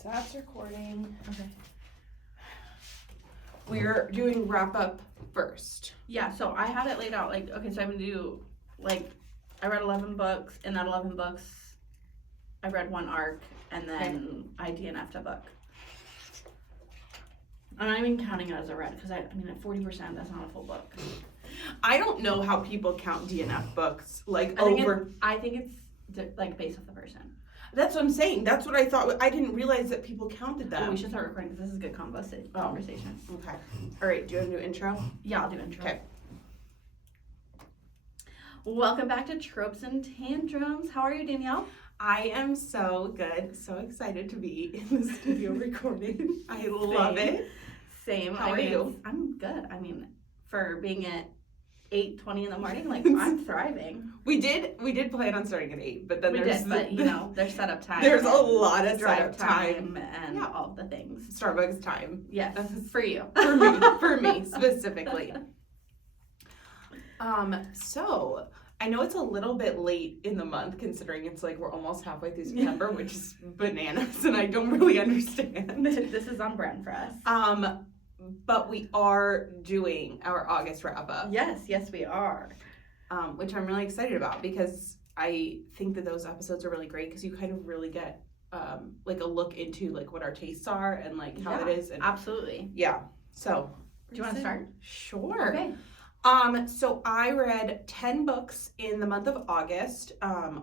so that's recording. Okay. We're doing wrap up first. Yeah, so I had it laid out like, okay, so I'm gonna do, like, I read 11 books. In that 11 books, I read one arc, and then I DNF'd a book. I'm not even counting it as a read, because I mean, at 40%, that's not a full book. I don't know how people count DNF books, like, I think it's, like, based off the person. That's what I'm saying. That's what I thought. I didn't realize that people counted them. Oh, we should start recording, because this is a good conversation. Okay. All right, do you want to do intro? Yeah, I'll do intro. Okay. Welcome back to Tropes and Tantrums. How are you, Danielle? I am so good. So excited to be in the studio recording. I love it. Same. How are you? I'm good. I mean, for being at 8:20 in the morning, like, I'm thriving. We did plan on starting at 8, but then but you know, there's setup time. There's a lot of drive setup time and all the things. Starbucks time. Yes, for you. For me specifically. So I know it's a little bit late in the month, considering it's like we're almost halfway through September, which is bananas, and I don't really understand. This is on brand for us. But we are doing our August wrap up. Yes, we are. Which I'm really excited about, because I think that those episodes are really great, because you kind of really get like a look into like what our tastes are and like how it is. And absolutely. Yeah. So do you want to start? Sure. Okay. So I read 10 books in the month of August,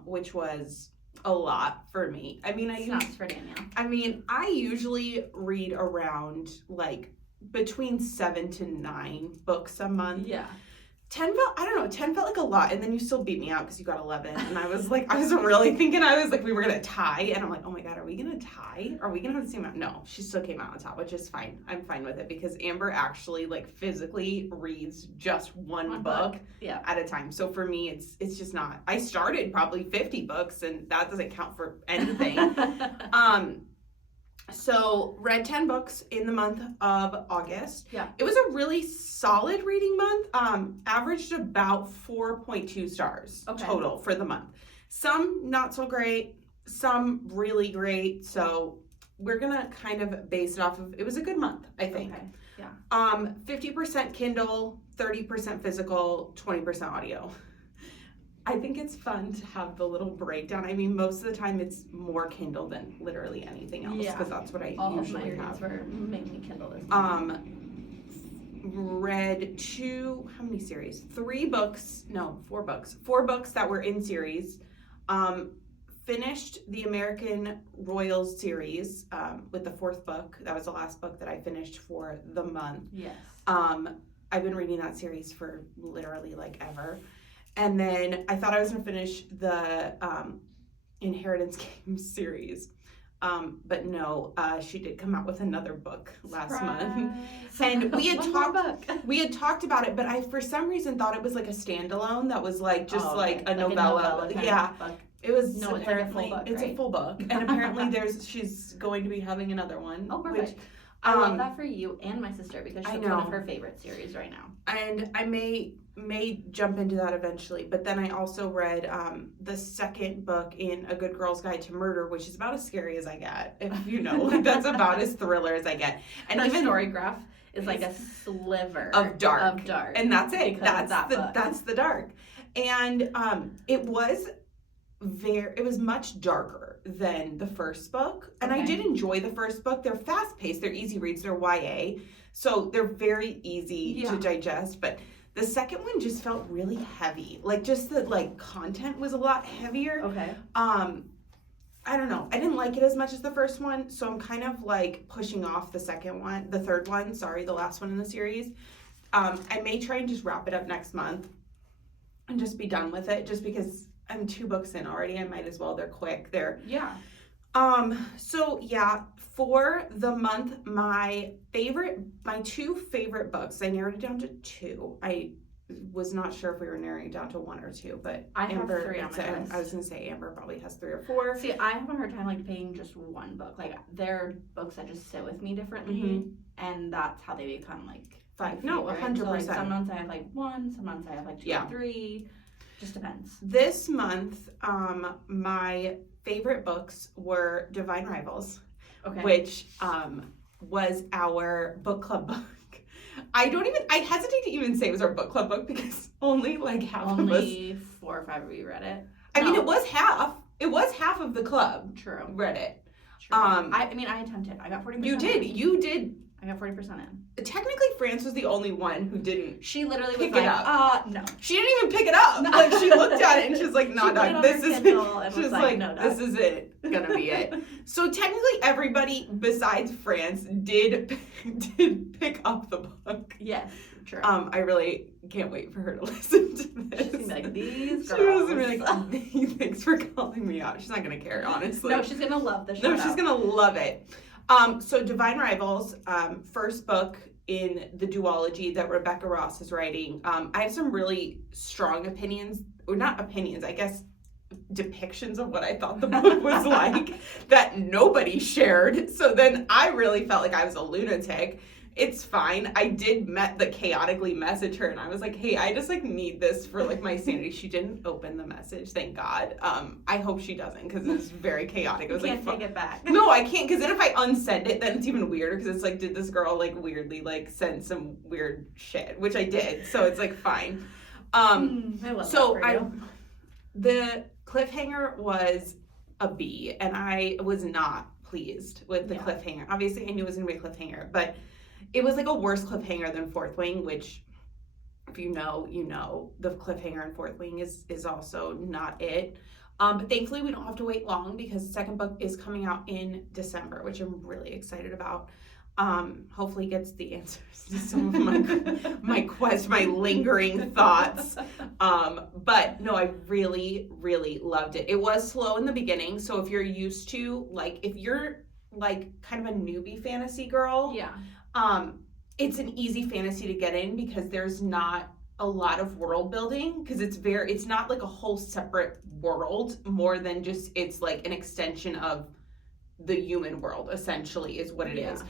which was a lot for me. I mean, It's nuts for Danielle. I mean, I usually read around like between 7 to 9 books a month. Yeah. 10 felt like a lot, and then you still beat me out because you got 11, and I was really thinking we were gonna tie, and I'm like, oh my god, are we gonna tie? Are we gonna have the same amount? No, she still came out on top, which is fine. I'm fine with it, because Amber actually like physically reads just one book at a time. So for me, it's just not. I started probably 50 books, and that doesn't count for anything. So read 10 books in the month of August. Yeah. It was a really solid reading month. Averaged about 4.2 stars total for the month. Some not so great, some really great. So we're gonna kind of base it off of, it was a good month, I think. Okay. Yeah. 50% Kindle, 30% physical, 20% audio. I think it's fun to have the little breakdown. I mean, most of the time it's more Kindle than literally anything else, because that's what I usually have. Were mainly Kindle this read how many series? 4 books that were in series. Finished the American Royals series with the 4th book. That was the last book that I finished for the month. Yes. I've been reading that series for literally like ever. And then I thought I was going to finish the Inheritance Games series. But no, she did come out with another book last month. And we had talked about it, but I for some reason thought it was like a standalone that was like just like a novella. Yeah. It was apparently it's a full book. And apparently she's going to be having another one. Oh, perfect. I love that for you and my sister, because she's one of her favorite series right now. And I may jump into that eventually, but then I also read the 2nd book in A Good Girl's Guide to Murder, which is about as scary as I get, if you know, like that's about as thriller as I get. And even story graph is like a sliver of dark, and that's it. That's the dark, and it was much darker than the first book, and I did enjoy the first book. They're fast paced, they're easy reads, they're YA, so they're very easy to digest, but the second one just felt really heavy. Like, just the like content was a lot heavier. Okay. I don't know. I didn't like it as much as the first one, so I'm kind of like pushing off the third one, the last one in the series. I may try and just wrap it up next month and just be done with it, just because I'm 2 books in already. I might as well. They're quick. So yeah, for the month, my 2 favorite books, I narrowed it down to 2. I was not sure if we were narrowing it down to 1 or 2, but I have 3 on my list. I was gonna say Amber probably has 3 or 4. See, I have a hard time like picking just one book. Like, there are books that just sit with me differently, and that's how they become like 5. No, 100%. So, like, some months I have like 1, some months I have like 2 or 3. Just depends. This month, my favorite books were Divine Rivals, Okay. which was our book club book. I hesitate to even say it was our book club book because only like half of us. Only 4 or 5 of you read it. I mean, it was half. It was half of the club. True. Read it. True. I attempted. I got 40%. You did. I got 40% in. Technically, France was the only one who didn't. She literally pick was it like, up. No. She didn't even pick it up. No. Like, she looked at it and she's like, nah, She put it dog, on this her is Kindle and She was was like, no, this is it. Gonna be it. So technically, everybody besides France did pick up the book. Yes. True. I really can't wait for her to listen to this. She's gonna be like, these girls. She was gonna be like, thanks for calling me out. She's not gonna care, honestly. No, she's gonna love the show. No, she's gonna love it. So Divine Rivals, first book in the duology that Rebecca Ross is writing. I have some really strong opinions, or not opinions, I guess depictions of what I thought the book was like that nobody shared. So then I really felt like I was a lunatic. It's fine. I did chaotically message her and I was like, hey, I just like need this for like my sanity. She didn't open the message, thank God. I hope she doesn't because it's very chaotic. It was can't take it back. No, I can't, because then if I unsend it, then it's even weirder because it's like, did this girl like weirdly like send some weird shit, which I did. So it's like fine. I love that for you. The cliffhanger was a B, and I was not pleased with the cliffhanger. Obviously, I knew it was gonna be a cliffhanger, but it was like a worse cliffhanger than Fourth Wing, which, if you know, the cliffhanger in Fourth Wing is also not it. But thankfully, we don't have to wait long because the second book is coming out in December, which I'm really excited about. Hopefully gets the answers to some of my lingering thoughts. But no, I really, really loved it. It was slow in the beginning, so if you're used to, like, if you're like kind of a newbie fantasy girl, it's an easy fantasy to get in because there's not a lot of world building, because it's not like a whole separate world, more than just it's like an extension of the human world, essentially, is what it is.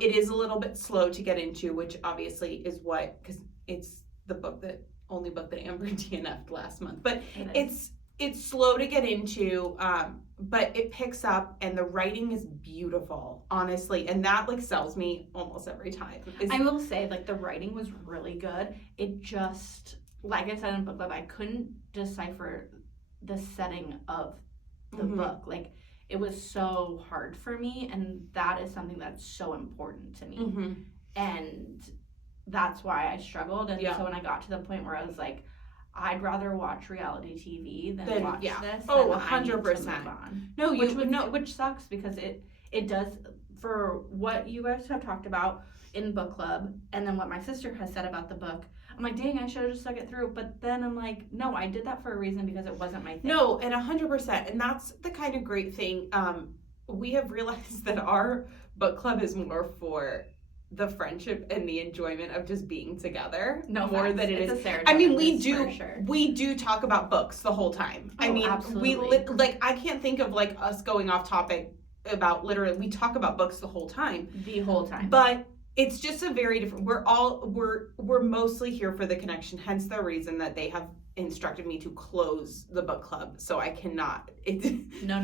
It is a little bit slow to get into, which obviously is because it's the only book that Amber DNF'd last month. But it's slow to get into, but it picks up and the writing is beautiful, honestly. And that like sells me almost every time. I will say, like, the writing was really good. It just, like I said in book club, I couldn't decipher the setting of the book. Like, it was so hard for me, and that is something that's so important to me. And that's why I struggled. And so when I got to the point where I was like, I'd rather watch reality TV than watch this. Oh, 100%. No, which sucks because it does, for what you guys have talked about in book club, and then what my sister has said about the book. I'm like, dang, I should have just stuck it through. But then I'm like, no, I did that for a reason because it wasn't my thing. No, and 100%. And that's the kind of great thing. We have realized that our book club is more for the friendship and the enjoyment of just being together, more than it is. I mean, we do talk about books the whole time. I mean, absolutely. I can't think of like us going off topic about we talk about books the whole time. But it's just a very different. We're mostly here for the connection. Hence the reason that they have instructed me to close the book club, so I cannot. No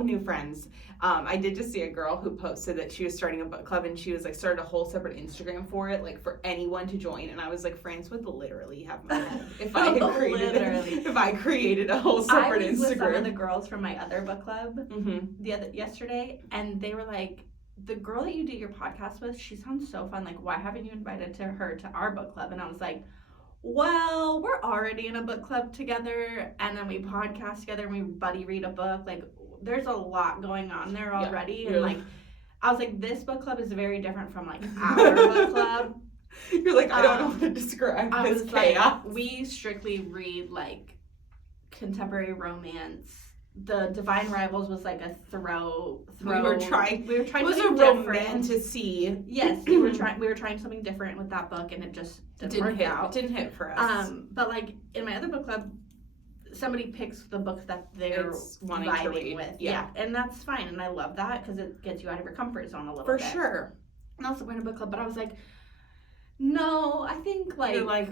new friends. I did just see a girl who posted that she was starting a book club, and she was like started a whole separate Instagram for it, like for anyone to join. And I was like, France would literally have my head if I created a whole separate Instagram. I was with some of the girls from my other book club yesterday, and they were like, the girl that you do your podcast with, she sounds so fun. Like, why haven't you invited her to our book club? And I was like, well, we're already in a book club together, and then we podcast together and we buddy read a book. Like, there's a lot going on there already. And like, I was like, this book club is very different from like our book club. You're like, I don't know how to describe this chaos. Like, we strictly read like contemporary romance. The Divine Rivals was like a throw. We were trying. It was a romantasy. Yes, we were trying something different with that book, and it just didn't work out. Didn't hit for us. But like in my other book club, somebody picks the books that they're wanting vibing to read with. Yeah, and that's fine, and I love that because it gets you out of your comfort zone a little bit. For sure. And that's the point of book club. But I was like, no, I think like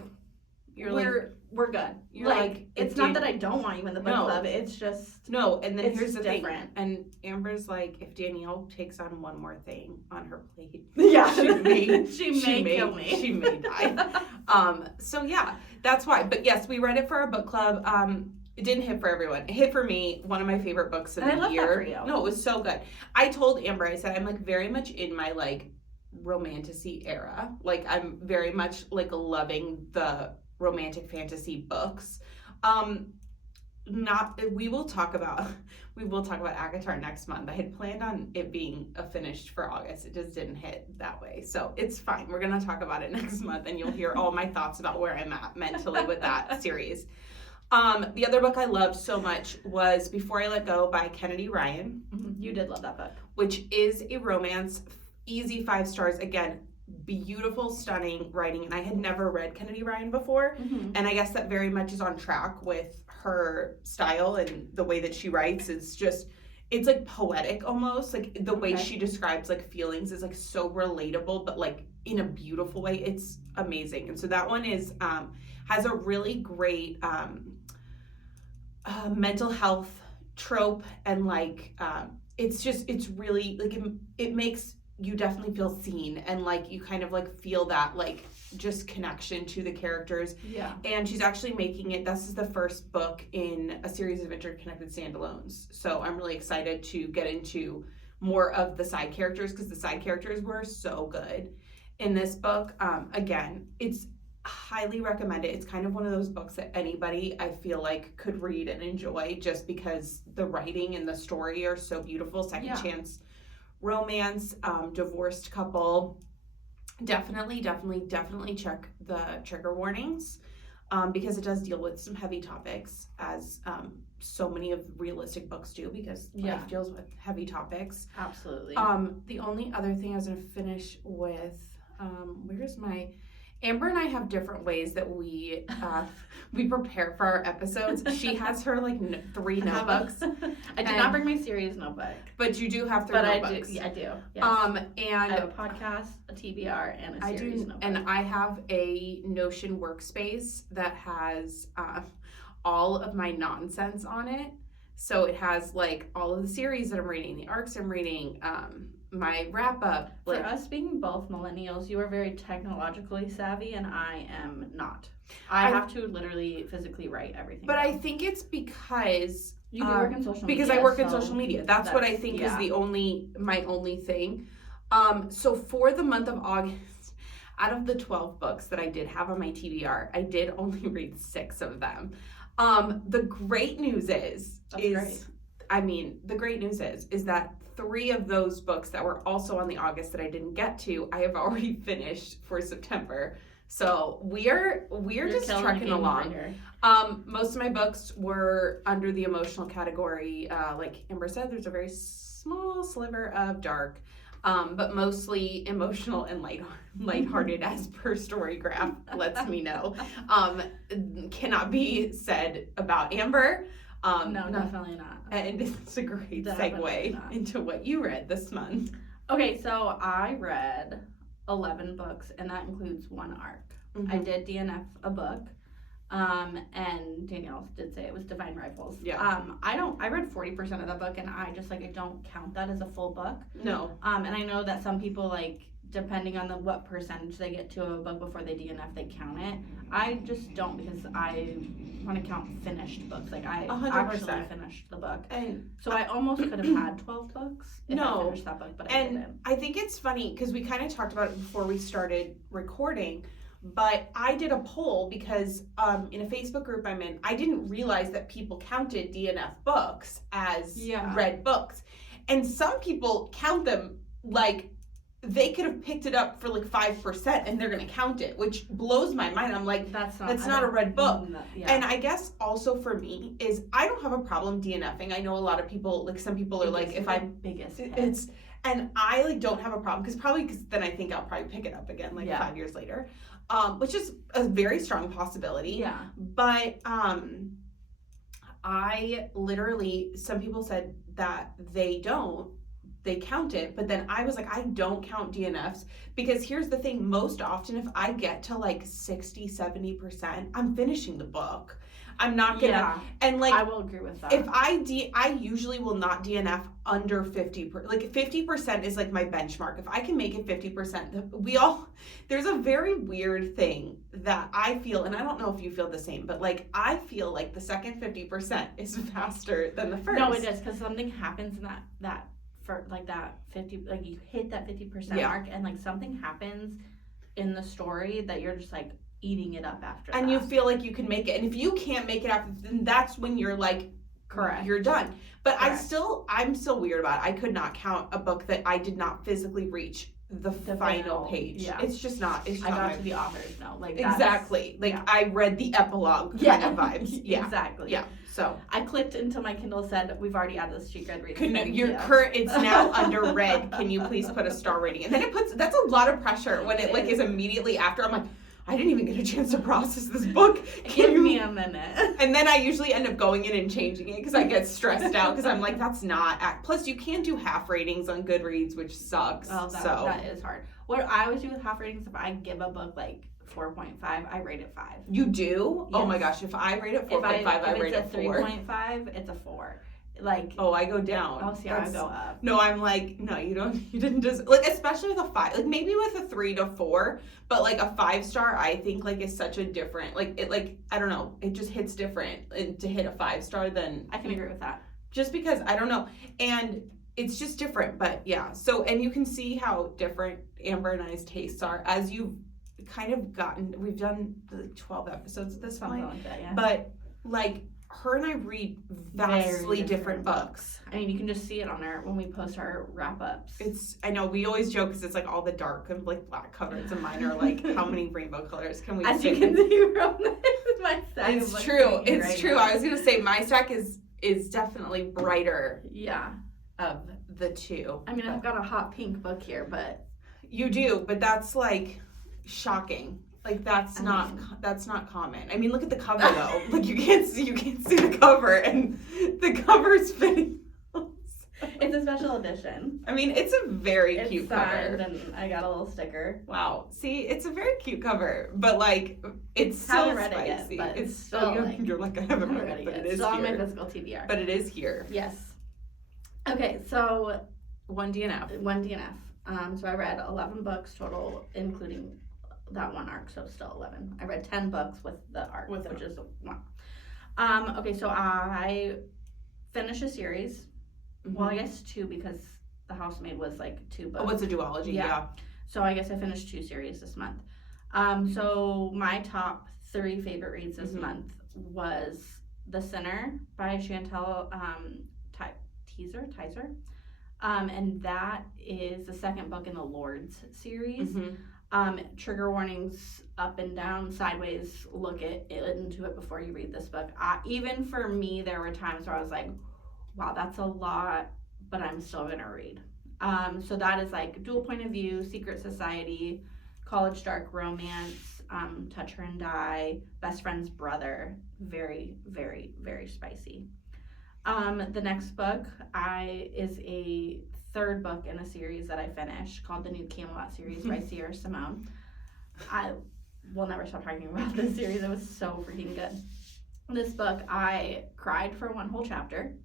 we're good. You're like it's not that I don't want you in the book club. It's just no. And then here's the different. thing. And Amber's like, if Danielle takes on one more thing on her plate, she may kill me. She may die. So yeah, that's why. But yes, we read it for our book club. It didn't hit for everyone. It hit for me. One of my favorite books of the year. I love that for you. No, it was so good. I told Amber, I said I'm like very much in my like romantasy era. Like I'm very much like loving the romantic fantasy books. We will talk about ACOTAR next month. I had planned on it being finished for August. It just didn't hit that way. So it's fine. We're gonna talk about it next month and you'll hear all my thoughts about where I'm at mentally with that series. The other book I loved so much was Before I Let Go by Kennedy Ryan. You did love that book. Which is a romance, easy 5 stars. Again, beautiful, stunning writing. And I had never read Kennedy Ryan before. And I guess that very much is on track with her style and the way that she writes is just, it's like poetic almost. Like the way she describes like feelings is like so relatable, but like in a beautiful way. It's amazing. And so that one is, has a really great mental health trope and like it's really like it makes you definitely feel seen and like you kind of like feel that like just connection to the characters. And she's actually making it, this is the first book in a series of interconnected standalones, so I'm really excited to get into more of the side characters because the side characters were so good in this book. Again, it's highly recommend it. It's kind of one of those books that anybody I feel like could read and enjoy just because the writing and the story are so beautiful. Second chance romance, divorced couple. Definitely check the trigger warnings because it does deal with some heavy topics as so many of realistic books do because life deals with heavy topics. Absolutely. The only other thing I was going to finish with, where's my... Amber and I have different ways that we prepare for our episodes. She has her like 3 notebooks. I did not bring my serious notebook, but you do have 3 notebooks. I do. Yes. And I have a podcast, a TBR, and a series notebook. And I have a Notion workspace that has all of my nonsense on it. So it has like all of the series that I'm reading, the arcs I'm reading. My wrap up. For us being both millennials, you are very technologically savvy and I am not. I have to literally physically write everything. But down. I think it's because you do work in social media. Because I work in social media. That's what I think is my only thing. So for the month of August, out of the 12 books that I did have on my TBR, I did only read 6 of them. The great news is that 3 of those books that were also on the August that I didn't get to, I have already finished for September. So we're just trucking along. Most of my books were under the emotional category. Like Amber said, there's a very small sliver of dark, but mostly emotional and lighthearted as per Storygraph lets me know. Cannot be said about Amber. No, definitely not. And it's a great segue into what you read this month. Okay, so I read 11 books, and that includes 1 arc. I did DNF a book, and Danielle did say it was Divine Rivals. I read 40% of that book, and I don't count that as a full book. No. And I know that some people depending on what percentage they get to a book before they DNF, they count it. I just don't because I want to count finished books. I 100%. actually finished the book. And so I almost could have had 12 books if I finished that book, but I didn't. I think it's funny because we kind of talked about it before we started recording, but I did a poll because in a Facebook group I'm in, I didn't realize that people counted DNF books as read books. And some people count them they could have picked it up for 5% and they're going to count it, which blows my mind. I'm like, that's not a read book. And I guess also for me is I don't have a problem DNFing. I know a lot of people, some people are if I biggest it's, and I don't have a problem because then I think I'll probably pick it up again 5 years later, which is a very strong possibility. Yeah. But I literally, some people said that they don't, they count it. But then I was like, I don't count DNFs, because here's the thing. Most often, if I get to like 60-70%, I'm finishing the book. I'm not gonna, and like, I will agree with that. If I usually will not DNF under 50%. Like 50% is like my benchmark. If I can make it 50%, there's a very weird thing that I feel, and I don't know if you feel the same, but like I feel like the second 50% is faster than the first. No, it is, because something happens in that for like that 50, like you hit that 50% mark, and like something happens in the story that you're just like eating it up after and that. You feel like you can make it, and if you can't make it after, then that's when you're like, correct, you're done. But correct. I'm still weird about it. I could not count a book that I did not physically reach the final page. Yeah. It's just not. It's I got to the author's note, like exactly. Like I read the epilogue kind of vibes. Yeah, exactly. Yeah. So I clicked until my Kindle said, "We've already added this to your Goodreads." It's now under read. Can you please put a star rating? And then that's a lot of pressure when it like is immediately after. I'm like, I didn't even get a chance to process this book. Give me a minute. And then I usually end up going in and changing it because I get stressed out because I'm like, that's not. Plus, you can't do half ratings on Goodreads, which sucks. Oh, that is hard. What I always do with half ratings, if I give a book like 4.5, I rate it 5. You do? Yes. Oh my gosh! If I rate it 4.5, I rate it 4. If it's a 3.5, it's a 4. Like, I go down. Oh, see, I go up. No, I'm like, no, you didn't just, like, especially with a 5, like maybe with a 3 to 4, but like a 5-star, I think like is such a different, like it, like, I don't know, it just hits different to hit a 5-star than. I can agree with that. Just because, I don't know, and it's just different, but yeah. So, and you can see how different Amber and I's tastes are as you've kind of we've done like 12 episodes at this point, like that, yeah. But like, her and I read vastly different books. I mean, you can just see it on our, when we post our wrap-ups. I know, we always joke because it's like all the dark and like black covers, and mine are like, how many rainbow colors can we As fit? you can see from my stack. It's true. It's true. I was going to say my stack is definitely brighter. Yeah. Of the two. I mean, I've got a hot pink book here, but. You do, but that's like shocking. Like that's not common. I mean, look at the cover though. Like you can't see the cover, and the cover's fitting. It's a special edition. I mean, it's a very cute cover. And I got a little sticker. Wow. See, it's a very cute cover, but like it's still spicy. It yet, but it's still you're like, I haven't read it, but it is still here. On my physical TBR. But it is here. Yes. Okay, so one DNF. So I read 11 books total, including that one arc, so still 11. I read 10 books with the arc, which is one. Okay, so I finished a series. Mm-hmm. Well, I guess 2, because The Housemaid was like 2 books. Oh, it's a duology, yeah. So I guess I finished 2 series this month. So my top 3 favorite reads this month was The Sinner by Chantel Tizer. And that is the second book in the Lords series. Mm-hmm. Trigger warnings up and down, sideways, look into it before you read this book. Even for me, there were times where I was like, wow, that's a lot, but I'm still going to read. So that is like dual point of view, secret society, college dark romance, touch her and die, best friend's brother. Very, very, very spicy. The next book is a 3rd book in a series that I finished called the New Camelot series by Sierra Simone. I will never stop talking about this series. It was so freaking good. This book, I cried for one whole chapter.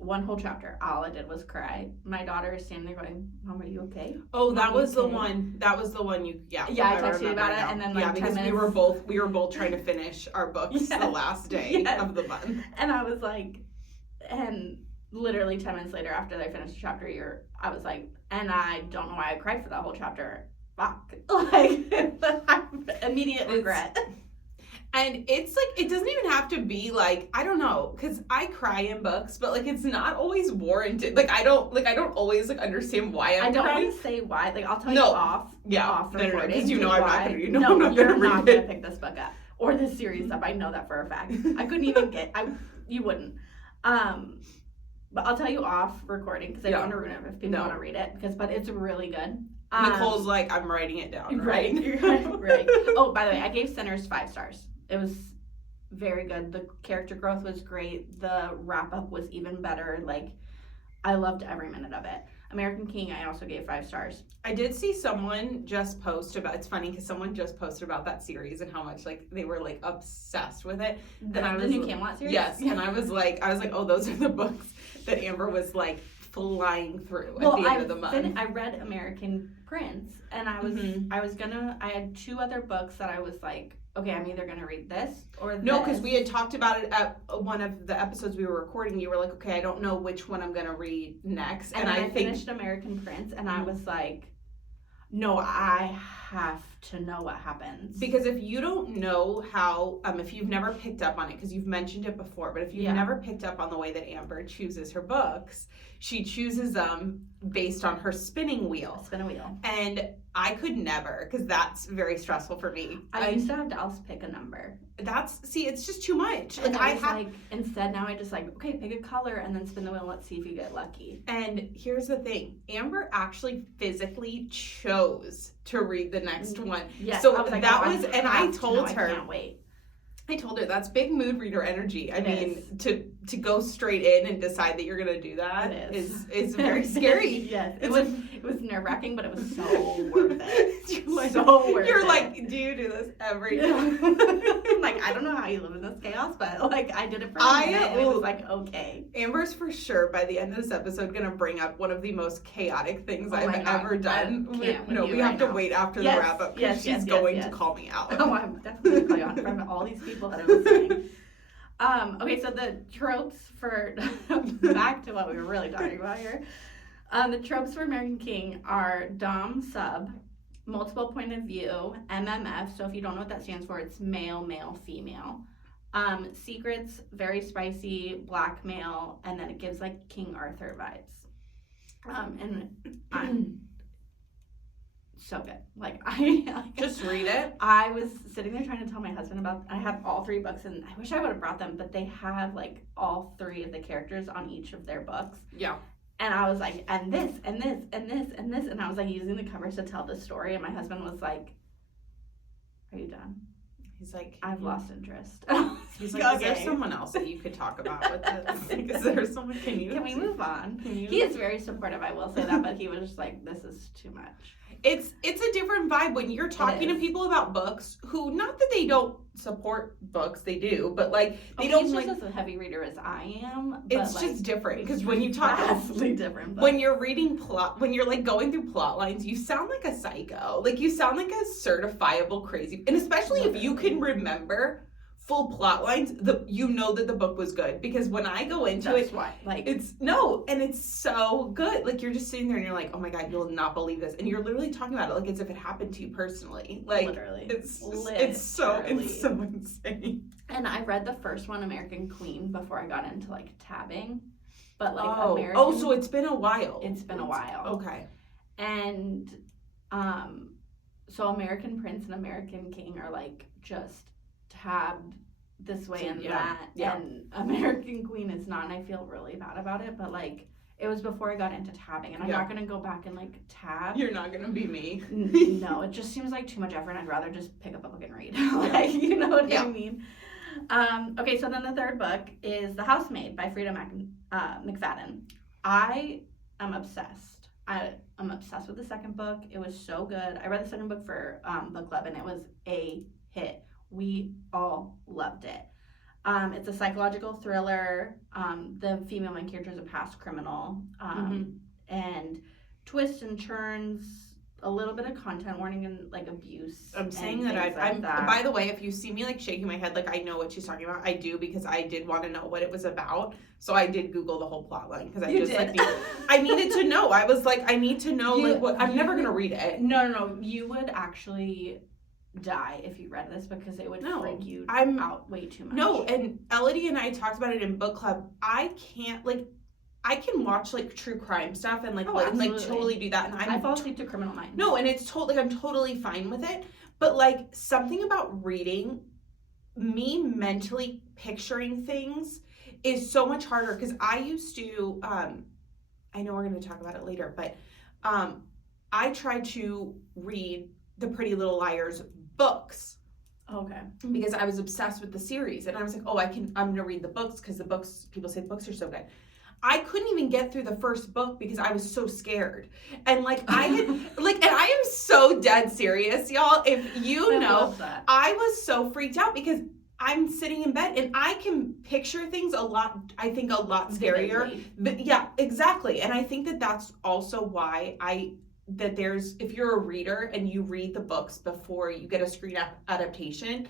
All I did was cry. My daughter is standing there going, Mom, are you okay? Oh, that was the one. That was the one you. Yeah. Yeah, I texted you about it, and then like because 10 we were both trying to finish our books the last day of the month. And I was like, and literally 10 minutes later, after they finished the chapter, I was like, and I don't know why I cried for that whole chapter. Fuck, like immediate regret. And it's like, it doesn't even have to be like, I don't know, because I cry in books, but like it's not always warranted. Like I don't always like understand why I'm crying. I don't want to say why. Like I'll tell you off recording. Because I'm not gonna you're not gonna pick this book up or this series up. I know that for a fact. I couldn't even you wouldn't. But I'll tell you off recording because I don't want to ruin it if people want to read it. But it's really good. Nicole's like, I'm writing it down. Right. Oh, by the way, I gave Sinners 5 stars. It was very good. The character growth was great. The wrap up was even better. Like, I loved every minute of it. American King, I also gave 5 stars. I did see someone just post about, it's funny because someone just posted about that series and how much like they were like obsessed with it. The new Camelot series? Yes, and I was like, oh, those are the books that Amber was like flying through at the end of the month. I read American Prince, and I had 2 other books that I was like, okay, I'm either gonna read this or this. No, because we had talked about it at one of the episodes we were recording. You were like, okay, I don't know which one I'm gonna read next. And I finished American Prince, and I was like, no, I have to know what happens. Because if you don't know how, if you've never picked up on it, because you've mentioned it before, but if you've never picked up on the way that Amber chooses her books, she chooses them based on her spinning wheel. Spin a wheel. And I could never, because that's very stressful for me. I used to have Dallas pick a number. It's just too much. And instead now I just like, okay, pick a color and then spin the wheel. Let's see if you get lucky. And here's the thing. Amber actually physically chose to read the next one. Yes, so I was like, I told her. I can't wait. I told her that's big mood reader energy. I mean, to go straight in and decide that you're gonna do that is very scary. Yes, it was nerve wracking, but it was so worth it. You're like, do you do this every time? Like, I don't know how you live in this chaos, but like I did it for a minute, and it was like, okay. Amber's for sure by the end of this episode gonna bring up one of the most chaotic things I've ever done. We have to wait after the wrap up because she's going to call me out. Oh, I'm definitely gonna call you out in front of all these people that are listening. Okay, so the tropes for back to what we were really talking about here. The tropes for American King are dom, sub, multiple point of view, MMF. So if you don't know what that stands for, it's male, male, female. Secrets, very spicy, blackmail, and then it gives like King Arthur vibes. And I'm so good. Like just read it. I was sitting there trying to tell my husband about. I have all 3 books, and I wish I would have brought them, but they have like all 3 of the characters on each of their books. Yeah. And I was like, and this, and this, and this, and this, and I was like using the covers to tell the story, and my husband was like, "Are you done?" He's like, "I've lost interest." He's like, "Is there someone else that you could talk about with this? Like, is there someone? Can we move on?" He is very supportive. I will say that, but he was just like, "This is too much." It's a different vibe when you're talking to people about books who, not that they don't support books, they do, but like they don't he's like just as a heavy reader as I am. But it's like, just different because when you talk vastly different. When you're reading when you're like going through plot lines, you sound like a psycho. Like you sound like a certifiable crazy, and especially if you can remember full plot lines, you know that the book was good, because when I go into it's so good. Like you're just sitting there and you're like, oh my god, you'll not believe this, and you're literally talking about it like as if it happened to you personally. Like literally, it's so insane. And I read the first one, American Queen, before I got into like tabbing, but like so it's been a while. It's been a while. Okay. And so American Prince and American King are like just tabbed this way and that, and American Queen is not, and I feel really bad about it, but like it was before I got into tabbing, and I'm not gonna go back and like tab. You're not gonna be me. No, it just seems like too much effort, and I'd rather just pick up a book and read. Like, you know what I mean? Okay, so then the third book is The Housemaid by Frida McFadden. I am obsessed. I'm obsessed with the second book. It was so good. I read the second book for book club, and it was a hit. We all loved it. It's a psychological thriller. The female main character is a past criminal. And twists and turns, a little bit of content warning and like abuse. I'm saying that by the way, if you see me like shaking my head like I know what she's talking about, I do, because I did want to know what it was about. So I did Google the whole plot line, because I needed to know. I was like, I need to know I'm never gonna read it. No. You would actually die if you read this, because it would freak you out way too much. No, and Elodie and I talked about it in book club. I can watch like true crime stuff and like totally do that, and I fall asleep to Criminal Minds. No, and it's I'm totally fine with it. But like something about reading, me mentally picturing things is so much harder, because I used to I know we're going to talk about it later, but I tried to read the Pretty Little Liars books. Okay. Because I was obsessed with the series, and I was like, I'm going to read the books, because people say the books are so good. I couldn't even get through the first book because I was so scared. And like I had like, and I am so dead serious, y'all. If you know, I was so freaked out because I'm sitting in bed and I can picture things a lot scarier. But yeah, exactly. And I think that that's also why if you're a reader and you read the books before you get a screen adaptation,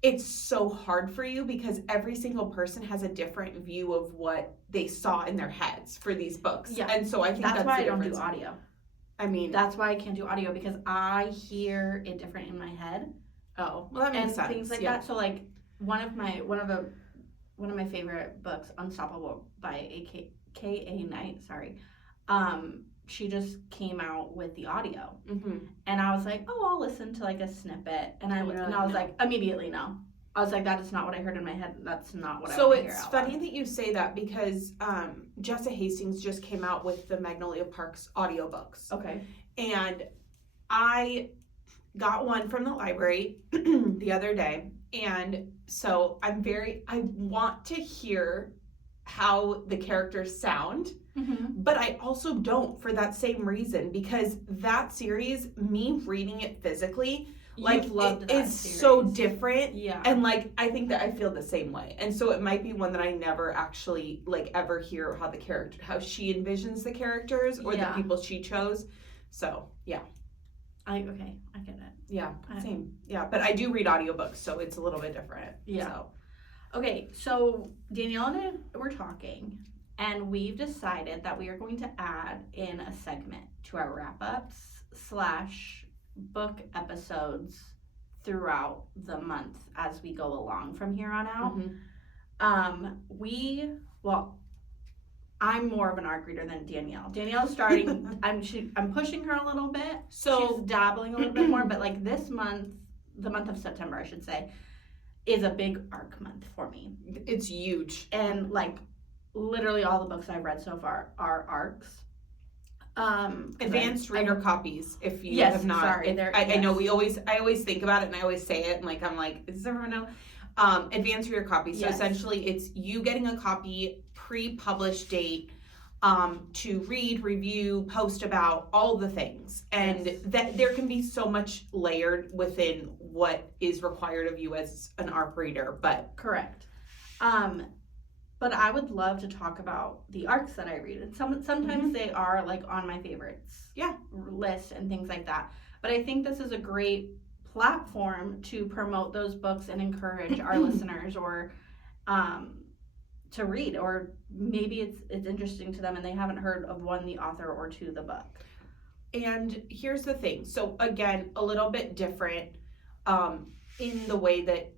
it's so hard for you because every single person has a different view of what they saw in their heads for these books. Yeah. And so I think that's why the I don't difference. do audio. I mean, that's why I can't do audio because I hear it different in my head. Oh, well, that makes sense. And things like that. So like one of my favorite books, Unstoppable by K.A. Knight, she just came out with the audio. And I was like, oh, I'll listen to like a snippet. And I was like, immediately no. I was like, that is not what I heard in my head. That's not what I want to hear out loud. So it's funny that you say that because Jessa Hastings just came out with the Magnolia Parks audiobooks. Okay. And I got one from the library the other day. And so I want to hear how the characters sound, but I also don't for that same reason because that series, me reading it physically, it is so different. Yeah. And like I think that I feel the same way. And so it might be one that I never actually like ever hear how she envisions the characters or the people she chose. So yeah. I get it. Yeah, same. Yeah, but I do read audiobooks, so it's a little bit different. Yeah. So. Okay, so Danielle and I were talking, and we've decided that we are going to add in a segment to our wrap-ups / book episodes throughout the month as we go along from here on out. I'm more of an ARC reader than Danielle. Danielle's starting. I'm pushing her a little bit. So she's dabbling a little bit more. But like this month, the month of September, I should say, is a big ARC month for me. It's huge. And like literally all the books I've read so far are ARCs. Advanced reader copies. If you have not, I know I always think about it and I always say it and I'm like, does everyone know? Advanced reader copies. So essentially, it's you getting a copy pre-published date to read, review, post about all the things, and that there can be so much layered within what is required of you as an ARC reader. But correct. But I would love to talk about the ARCs that I read, and sometimes they are like on my favorites list and things like that. But I think this is a great platform to promote those books and encourage our listeners or to read, or maybe it's interesting to them and they haven't heard of one, the author, or two, the book. And here's the thing. So again, a little bit different in the way that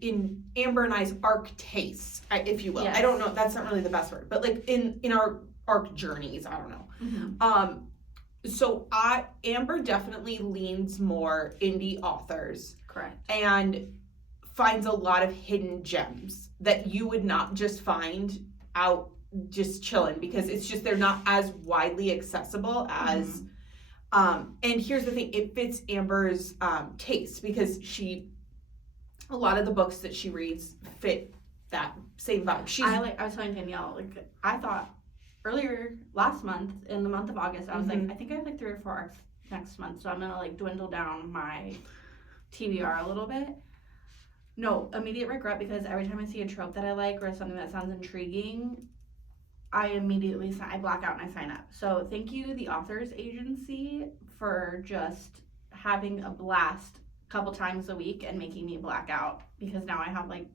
in Amber and I's ARC tastes, if you will. Yes. I don't know, that's not really the best word, but like in our ARC journeys, I don't know. So Amber definitely leans more indie authors. Correct. And finds a lot of hidden gems that you would not just find out just chilling because it's just they're not as widely accessible as and here's the thing, it fits Amber's taste because a lot of the books that she reads fit that same vibe. I was telling Danielle, like I thought earlier last month, in the month of August, I was like, I think I have like 3 or 4 ARCs next month, so I'm gonna like dwindle down my TBR a little bit. No, immediate regret, because every time I see a trope that I like or something that sounds intriguing, I immediately I black out and I sign up. So thank you, the Authors Agency, for just having a blast a couple times a week and making me black out, because now I have like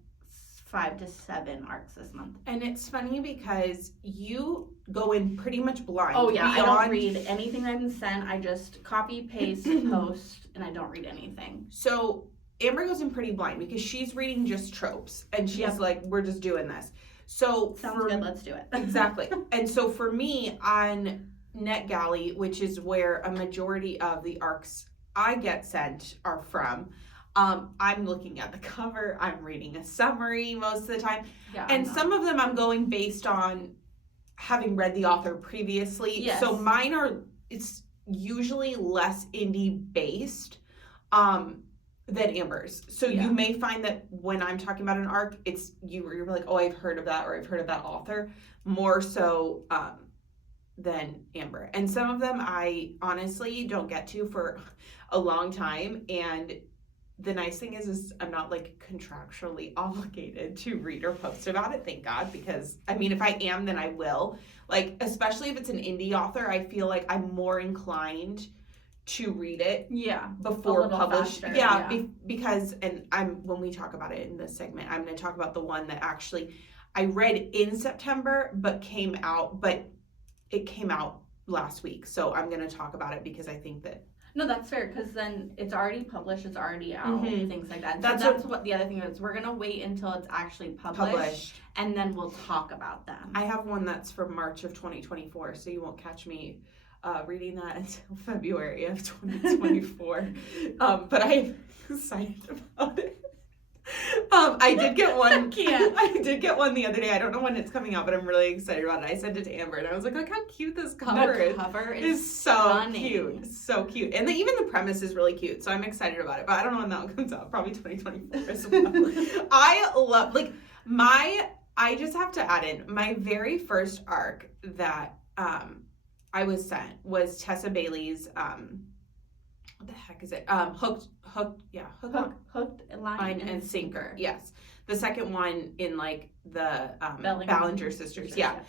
5 to 7 ARCs this month. And it's funny because you go in pretty much blind. Oh yeah, I don't read anything I've been sent. I just copy, paste, post, and I don't read anything. So Amber goes in pretty blind because she's reading just tropes, and she's like, we're just doing this. So sounds good, let's do it. Exactly. And so for me on NetGalley, which is where a majority of the ARCs I get sent are from, I'm looking at the cover, I'm reading a summary most of the time, and some of them I'm going based on having read the author previously. Yes. So mine it's usually less indie based, than Amber's. So you may find that when I'm talking about an ARC, it's you're like, oh, I've heard of that, or I've heard of that author, more so than Amber. And some of them I honestly don't get to for a long time. And the nice thing is I'm not like contractually obligated to read or post about it, thank God, because I mean, if I am, then I will. Like, especially if it's an indie author, I feel like I'm more inclined to read it before published. Because and when we talk about it in this segment, I'm going to talk about the one that actually I read in September but it came out last week. So I'm going to talk about it because I think that no, that's fair, because then it's already published, it's already out, things like that. That's what the other thing is. We're going to wait until it's actually published, and then we'll talk about them. I have one that's from March of 2024, so you won't catch me reading that until February of 2024. But I'm excited about it. I did get one. I did get one the other day. I don't know when it's coming out, but I'm really excited about it. I sent it to Amber, and I was like, look how cute this cover is. The cover is so stunning. Cute. So cute. And even the premise is really cute, so I'm excited about it. But I don't know when that one comes out. Probably 2024 as well. I love, I just have to add in, my very first ARC that I was sent was Tessa Bailey's, what the heck is it? Hooked, line and sinker. Yes. The second one in like the Ballinger sisters. Yeah.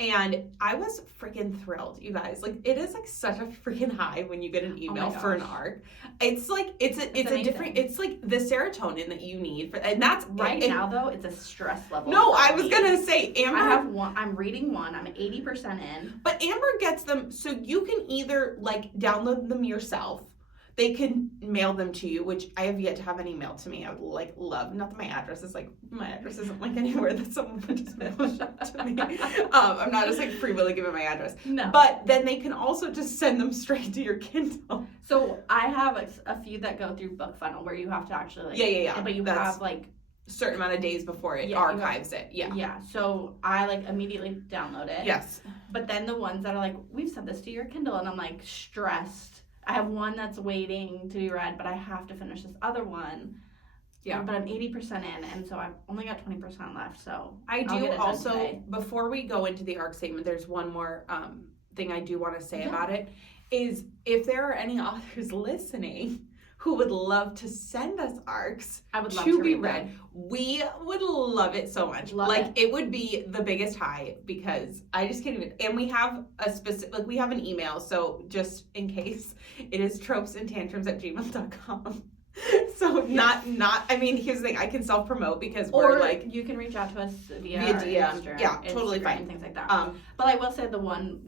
And I was freaking thrilled, you guys. Like, it is like such a freaking high when you get an email for an ARC. It's like it's a different, it's like the serotonin that you need for, and that's now though, it's a stress level. No, I was gonna say Amber. I have one. I'm reading one. I'm 80% in. But Amber gets them, so you can either like download them yourself. They can mail them to you, which I have yet to have any mailed to me. I would love, not that my address isn't like anywhere that someone would just mail shit to me. I'm not just like free willy giving my address. No. But then they can also just send them straight to your Kindle. So I have a few that go through BookFunnel where you have to actually But you have like certain amount of days before it archives it. Yeah. Yeah. So I immediately download it. Yes. But then the ones that are like, we've sent this to your Kindle, and I'm like stressed. I have one that's waiting to be read, but I have to finish this other one. Yeah. But I'm 80% in, and so I've only got 20% left. So I do also, before we go into the ARC statement, there's one more thing I do want to say about it, is if there are any authors listening who would love to send us ARCs to be read, we would love it so much. It would be the biggest high, because I just can't even, and we have a specific, we have an email, so just in case, it is tropesandtantrums@gmail.com. So I mean, here's the thing, I can self-promote because we're you can reach out to us via DM. Instagram, totally fine. Things like that. But I will say the one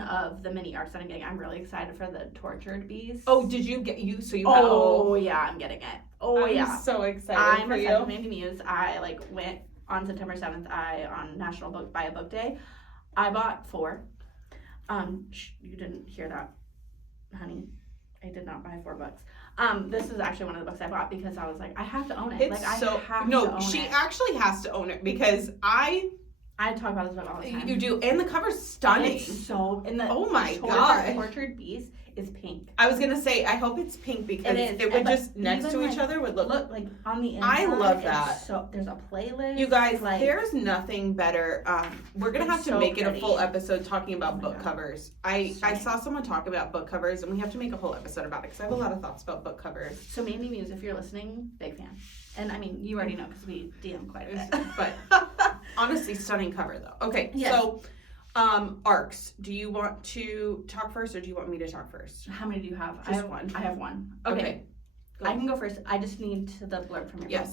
of the mini ARCs that I'm getting, I'm really excited for the Tortured Beast. Oh, did you get yeah, I'm getting it. I'm so excited for you. I'm a Mandy Muse. I went on September 7th, on National Buy a Book Day. I bought 4. You didn't hear that, honey. I did not buy 4 books. This is actually one of the books I bought because I was like, I have to own it. She actually has to own it, because I talk about this book all the time. You do, and the cover's stunning. Oh my god, Tortured Beast is pink. I was gonna say, I hope it's pink, because it would just next to each other would look like on the inside. I love that. So there's a playlist. You guys, there's nothing better. We're gonna have to make it a full episode talking about book covers. I saw someone talk about book covers, and we have to make a whole episode about it because I have a lot of thoughts about book covers. So Mandy Muse, if you're listening, big fan. And I mean, you already know because we DM quite a bit. But honestly, stunning cover though. Okay, so ARCs. Do you want to talk first, or do you want me to talk first? How many do you have? Just one. I have one. Okay. I can go first. I just need the blurb from your book.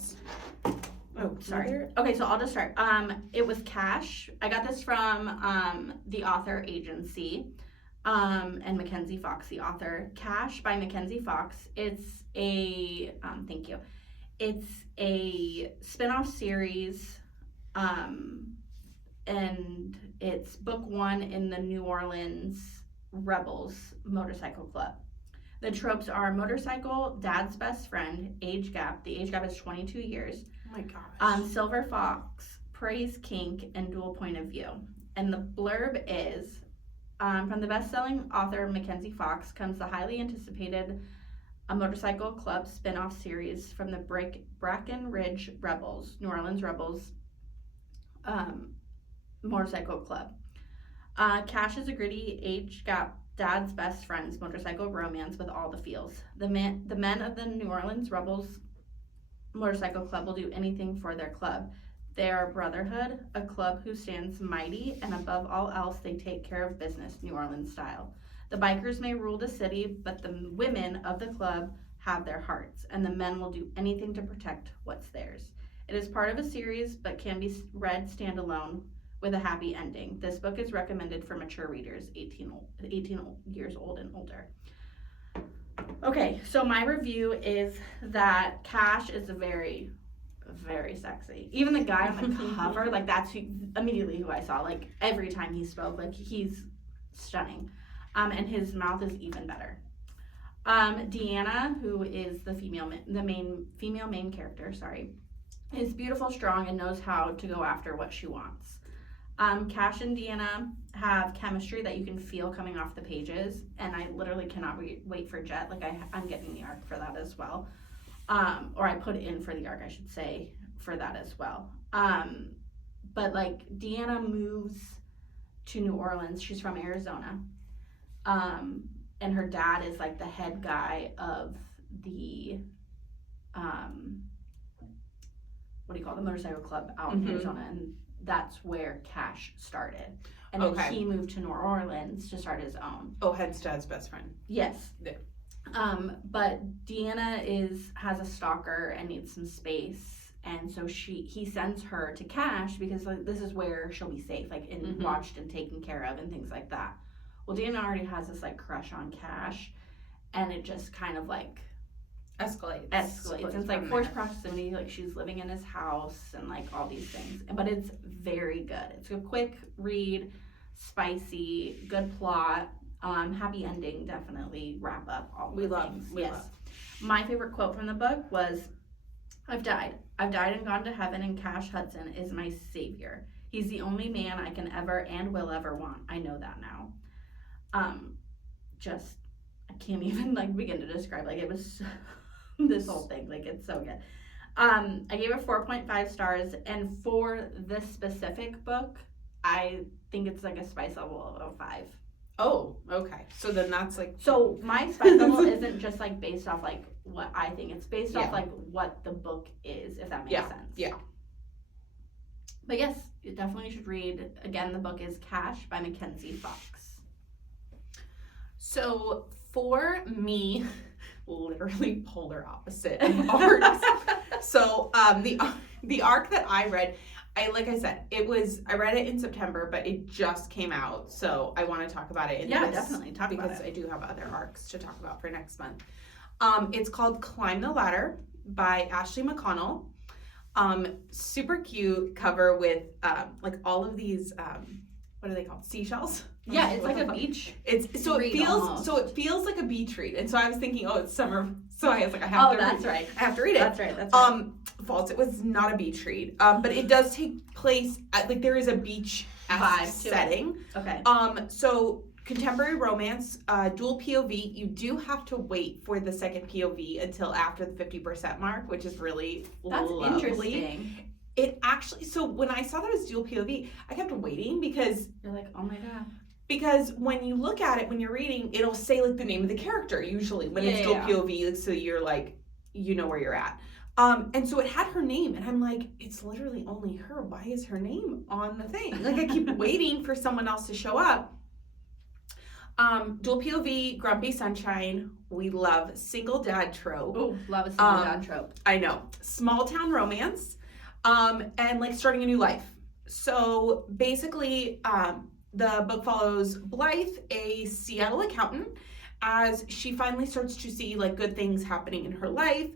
Oh, sorry. Okay, so I'll just start. It was Cash. I got this from the author agency, and Mackenzie Fox, the author. Cash by Mackenzie Fox. It's a thank you. It's a spin-off series, and it's book 1 in the New Orleans Rebels motorcycle club. The tropes are motorcycle, dad's best friend, age gap. The age gap is 22 years. Oh my gosh. Silver fox, praise kink, and dual point of view. And the blurb is, from the best-selling author Mackenzie Fox comes the highly anticipated a motorcycle club spin-off series from the Brackenridge Rebels, New Orleans Rebels motorcycle club. Cash is a gritty age gap dad's best friend's motorcycle romance with all the feels. The men of the New Orleans Rebels motorcycle club will do anything for their club. They are a brotherhood, a club who stands mighty, and above all else, they take care of business, New Orleans style. The bikers may rule the city, but the women of the club have their hearts, and the men will do anything to protect what's theirs. It is part of a series, but can be read standalone with a happy ending. This book is recommended for mature readers, 18 years old and older. Okay, so my review is that Cash is very, very sexy. Even the guy on the cover, like that's immediately who I saw. Like every time he spoke, like he's stunning. And his mouth is even better. Deanna, who is the female main character, is beautiful, strong, and knows how to go after what she wants. Cash and Deanna have chemistry that you can feel coming off the pages, and I literally cannot wait for Jet. Like I'm getting the ARC for that as well, or I put in for the ARC, I should say, for that as well. But like Deanna moves to New Orleans. She's from Arizona, and her dad is like the head guy of the the motorcycle club out in Arizona, and that's where Cash started. And then he moved to New Orleans to start his own. Oh, hence Dad's best friend. Yes. Yeah. But Deanna has a stalker and needs some space, and so he sends her to Cash because like this is where she'll be safe, like and watched and taken care of and things like that. Well, Deanna already has this like crush on Cash, and it just kind of like escalates. It's like forced proximity, like she's living in his house and like all these things. But it's very good. It's a quick read, spicy, good plot, happy ending, definitely wrap up all the things. We love. My favorite quote from the book was, I've died and gone to heaven, and Cash Hudson is my savior. He's the only man I can ever and will ever want. I know that now. I can't even like begin to describe, like it was this whole thing, like it's so good. I gave it 4.5 stars, and for this specific book, I think it's like a spice level of 5. Oh, okay. So then that's like... So my spice level isn't just like based off like what I think, it's based off like what the book is, if that makes sense. Yeah. But yes, you definitely should read. Again, the book is Cash by Mackenzie Fox. So for me, literally polar opposite arcs. So the arc that I read, I read it in September, but it just came out, so I want to talk about it. Definitely talk about it because I do have other arcs to talk about for next month. It's called Climb the Ladder by Ashley McConnell. Super cute cover with like all of these what are they called? Seashells? Yeah, it's like a beach. It feels like a beach read. And so I was thinking, oh, it's summer. So I was like, I have to read it. That's right. False. It was not a beach read. But it does take place at, like, there is a beach vibe setting. Okay. So contemporary romance, dual POV. You do have to wait for the second POV until after the 50% mark, which is really lovely. Interesting. It actually, so when I saw that it was dual POV, I kept waiting because you're like, oh my God. Because when you look at it, when you're reading, it'll say like the name of the character usually when it's dual POV, so you're like, you know where you're at. And so it had her name, and I'm like, it's literally only her. Why is her name on the thing? Like I keep waiting for someone else to show up. Dual POV, Grumpy Sunshine. We love single dad trope. Oh, love a single dad trope. I know. Small town romance. And like starting a new life. So basically, the book follows Blythe, a Seattle accountant, as she finally starts to see like good things happening in her life.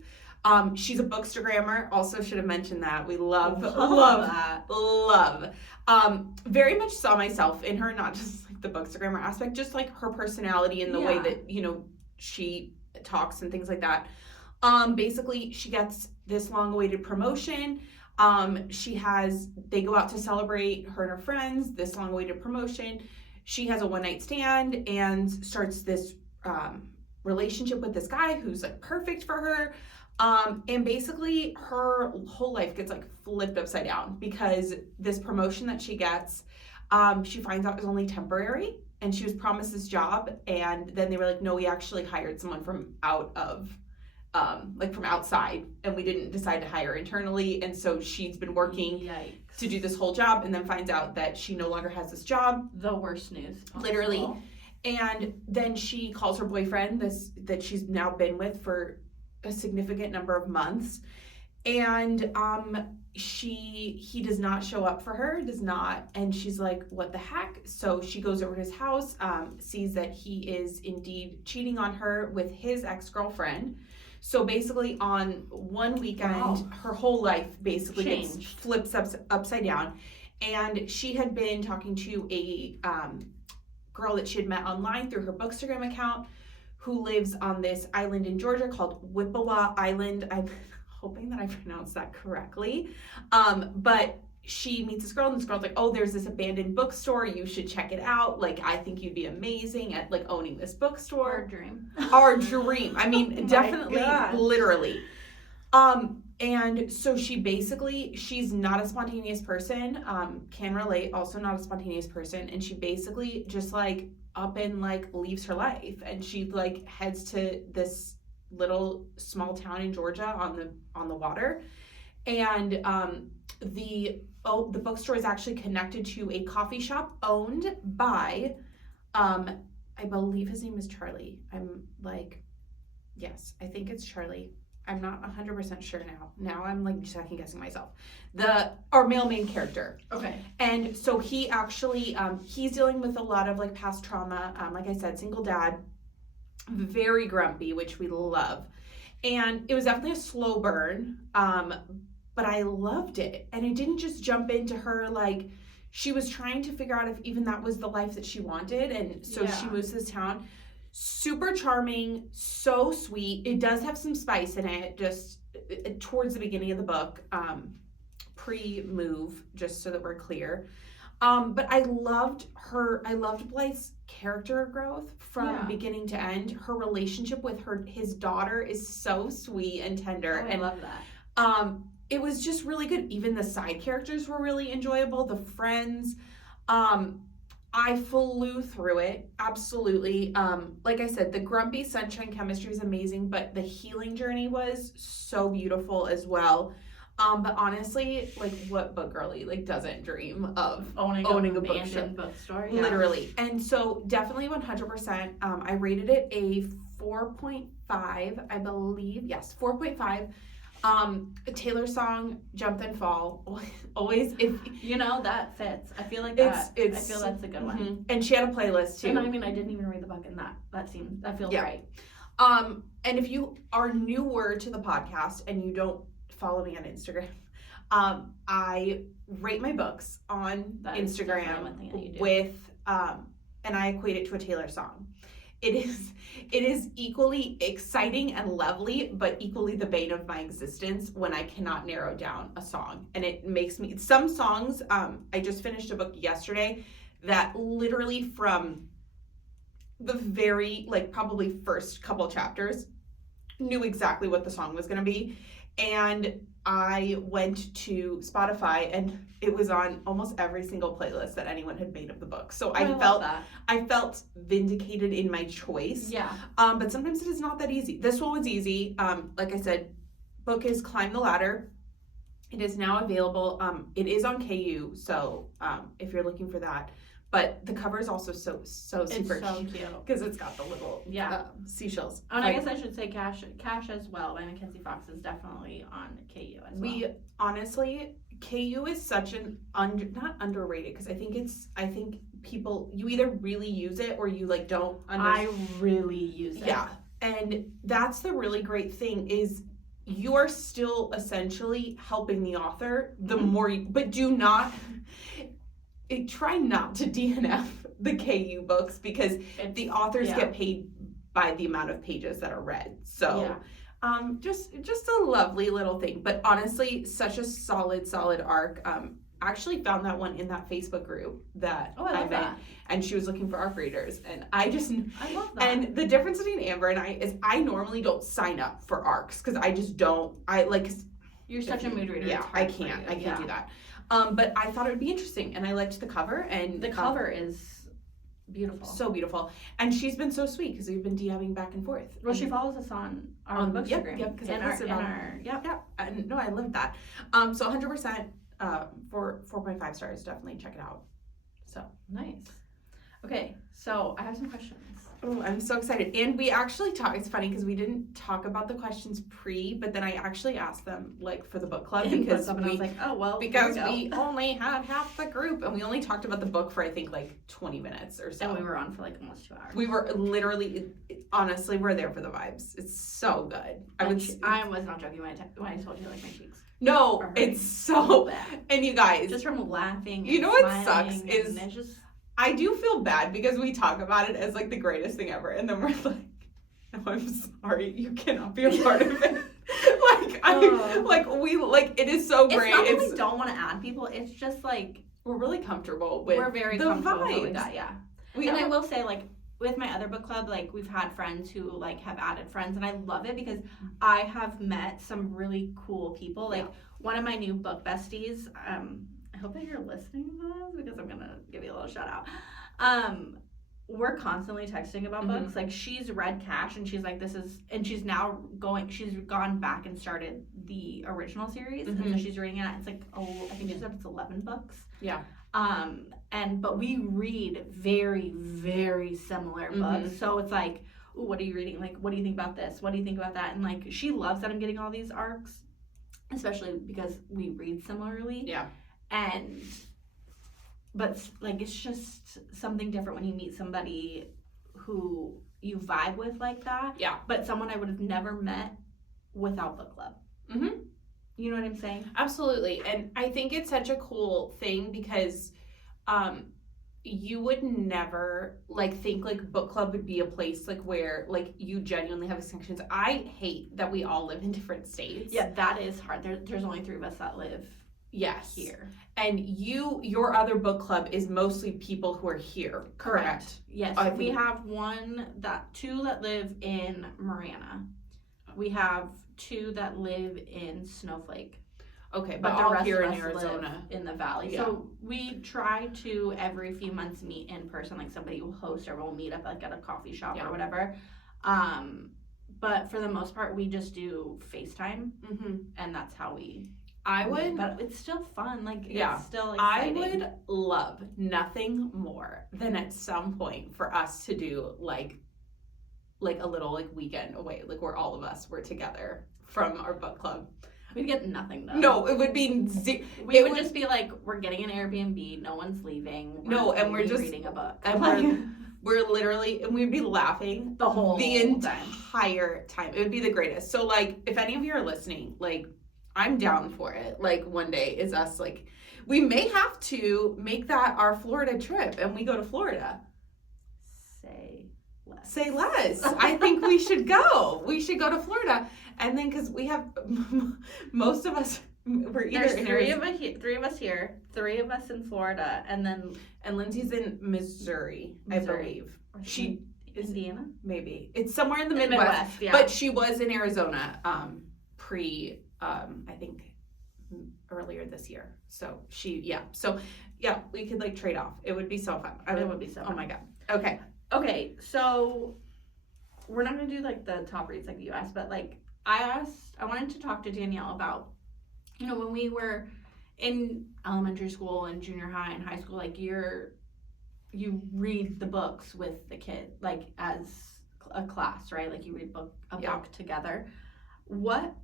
She's a bookstagrammer. Also should have mentioned that. We love. Very much saw myself in her, not just like the bookstagrammer aspect, just like her personality and the way that, you know, she talks and things like that. Basically she gets this long-awaited promotion. They go out to celebrate, her and her friends, this long-awaited promotion. She has a one-night stand and starts this relationship with this guy who's like perfect for her. And basically her whole life gets like flipped upside down because this promotion that she gets, she finds out is only temporary, and she was promised this job, and then they were like, no, we actually hired someone from out of like from outside, and we didn't decide to hire internally. And so she's been working to do this whole job, and then finds out that she no longer has this job. The worst news. Literally. And then she calls her boyfriend, that she's now been with for a significant number of months, and he does not show up for her, and she's like, what the heck? So she goes over to his house, sees that he is indeed cheating on her with his ex-girlfriend. So basically on one weekend, her whole life basically gets flips upside down. And she had been talking to a girl that she had met online through her Bookstagram account, who lives on this island in Georgia called Whippawa Island. I'm hoping that I pronounced that correctly. But she meets this girl, and this girl's like, oh, there's this abandoned bookstore. You should check it out. Like, I think you'd be amazing at like owning this bookstore. Our dream. Our dream. I mean, definitely, literally. And so she's not a spontaneous person, can relate, also not a spontaneous person. And she basically just like up and like leaves her life. And she like heads to this little small town in Georgia on the water. And the bookstore is actually connected to a coffee shop owned by, I believe his name is Charlie. I'm like, yes, I think it's Charlie. I'm not 100% sure now. Now I'm like second guessing myself. Our male main character. Okay. And so he actually, he's dealing with a lot of like past trauma. Like I said, single dad, very grumpy, which we love. And it was definitely a slow burn, but I loved it. And it didn't just jump into her, like she was trying to figure out if even that was the life that she wanted. And so she moves to this town. Super charming, so sweet. It does have some spice in it, just towards the beginning of the book, pre-move, just so that we're clear. But I loved Blythe's character growth from beginning to end. Her relationship with his daughter is so sweet and tender. I love that. It was just really good. Even the side characters were really enjoyable. The friends, I flew through it, absolutely. Like I said, the grumpy sunshine chemistry is amazing, but the healing journey was so beautiful as well. But honestly, like what book girly like doesn't dream of owning a bookstore? Yeah. Literally. And so definitely 100%. I rated it a 4.5, I believe. Yes, 4.5. Taylor song, Jump Then Fall. Always, if that fits. I feel like I feel that's a good one. And she had a playlist too. And I mean, I didn't even read the book, and that feels right. And if you are newer to the podcast and you don't follow me on Instagram, I rate my books on Instagram with and I equate it to a Taylor song. It is equally exciting and lovely, but equally the bane of my existence when I cannot narrow down a song. And it makes me, some songs, I just finished a book yesterday that literally from the very, like probably first couple chapters, knew exactly what the song was going to be. And I went to Spotify and it was on almost every single playlist that anyone had made of the book. So I felt vindicated in my choice. Yeah. But sometimes it is not that easy. This one was easy. Like I said, book is Climb the Ladder. It is now available. It is on KU. So if you're looking for that. But the cover is also so super cute because it's got the little seashells. And I guess I should say Cash as well by Mackenzie Fox is definitely on KU as well. We honestly, KU is such an not underrated because I think people, you either really use it or you like don't I really use it. Yeah. And that's the really great thing is you are still essentially helping the author the more but do not try not to DNF the KU books because the authors get paid by the amount of pages that are read. So just a lovely little thing. But honestly, such a solid arc. actually found that one in that Facebook group that I love that. And she was looking for ARC readers, and I love that. And the difference between Amber and I is I normally don't sign up for ARCs because I just don't. You're such a mood reader. Yeah, I can't do that. But I thought it would be interesting, and I liked the cover, and the cover is beautiful, so beautiful, and she's been so sweet because we've been DMing back and forth. Well, she follows us on our Bookstagram. Yep, because I posted on our and no, I love that. So 100%. For 4.5 stars, definitely check it out. So nice. Okay, so I have some questions. Oh, I'm so excited. And we actually talked, it's funny because we didn't talk about the questions but then I actually asked them for the book club because I was like, oh, well, we only had half the group and we only talked about the book for I think 20 minutes or so. And we were on for almost 2 hours. We were literally, honestly, we're there for the vibes. It's so good. I was not joking when I told you my cheeks. No, it's so bad. And you guys, just from laughing. You know what sucks is I do feel bad because we talk about it as the greatest thing ever, and then we're like, "No, I'm sorry, you cannot be a part of it." It is so great. It's not that we don't want to add people. It's just we're really comfortable with. We're very comfortable with that. Yeah. I will say with my other book club, we've had friends who have added friends, and I love it because I have met some really cool people. One of my new book besties. I hope that you're listening to this because I'm gonna give you a little shout out. We're constantly texting about books. She's read Cash and she's this is, and she's now she's gone back and started the original series, and so she's reading it. It's I think she said it's 11 books. Yeah. But we read very, very similar books. So it's ooh, what are you reading? What do you think about this? What do you think about that? And she loves that I'm getting all these arcs, especially because we read similarly. Yeah. But it's just something different when you meet somebody who you vibe with like that. Yeah. But someone I would have never met without book club. Mm-hmm. You know what I'm saying? Absolutely. And I think it's such a cool thing because you would never think book club would be a place where you genuinely have connections. I hate that we all live in different states. Yeah, that is hard. There's only 3 of us that live here. And your other book club is mostly people who are here. Correct. Yes. We have 2 that live in Marana. We have 2 that live in Snowflake. Okay, but the all rest here in in Arizona, in the valley. Yeah. So we try to every few months meet in person, somebody will host or we'll meet up at a coffee shop or whatever. But for the most part, we just do FaceTime, and that's how we. But it's still fun. It's still exciting. I would love nothing more than at some point for us to do a little weekend away, where all of us were together from our book club. We'd get nothing done. No, it would be we would just be we're getting an Airbnb, no one's leaving. We're just reading a book. And we're literally, and we'd be laughing the entire time. It would be the greatest. So if any of you are listening, I'm down for it. One day is us we may have to make that our Florida trip and we go to Florida. Say less. I think we should go. We should go to Florida. And then because we have most of us, we're either There's 3 of us here, 3 of us in Florida, and Lindsay's in Missouri. I believe. She Indiana? Maybe. It's somewhere in the Midwest. Yeah. But she was in Arizona I think earlier this year. So we could trade off. It would be so fun. It would be so fun. Oh my God. Okay, so we're not going to do the top reads you asked, but I wanted to talk to Danielle about, when we were in elementary school and junior high and high school, you read the books with the kid, as a class, right? You read a book together. What,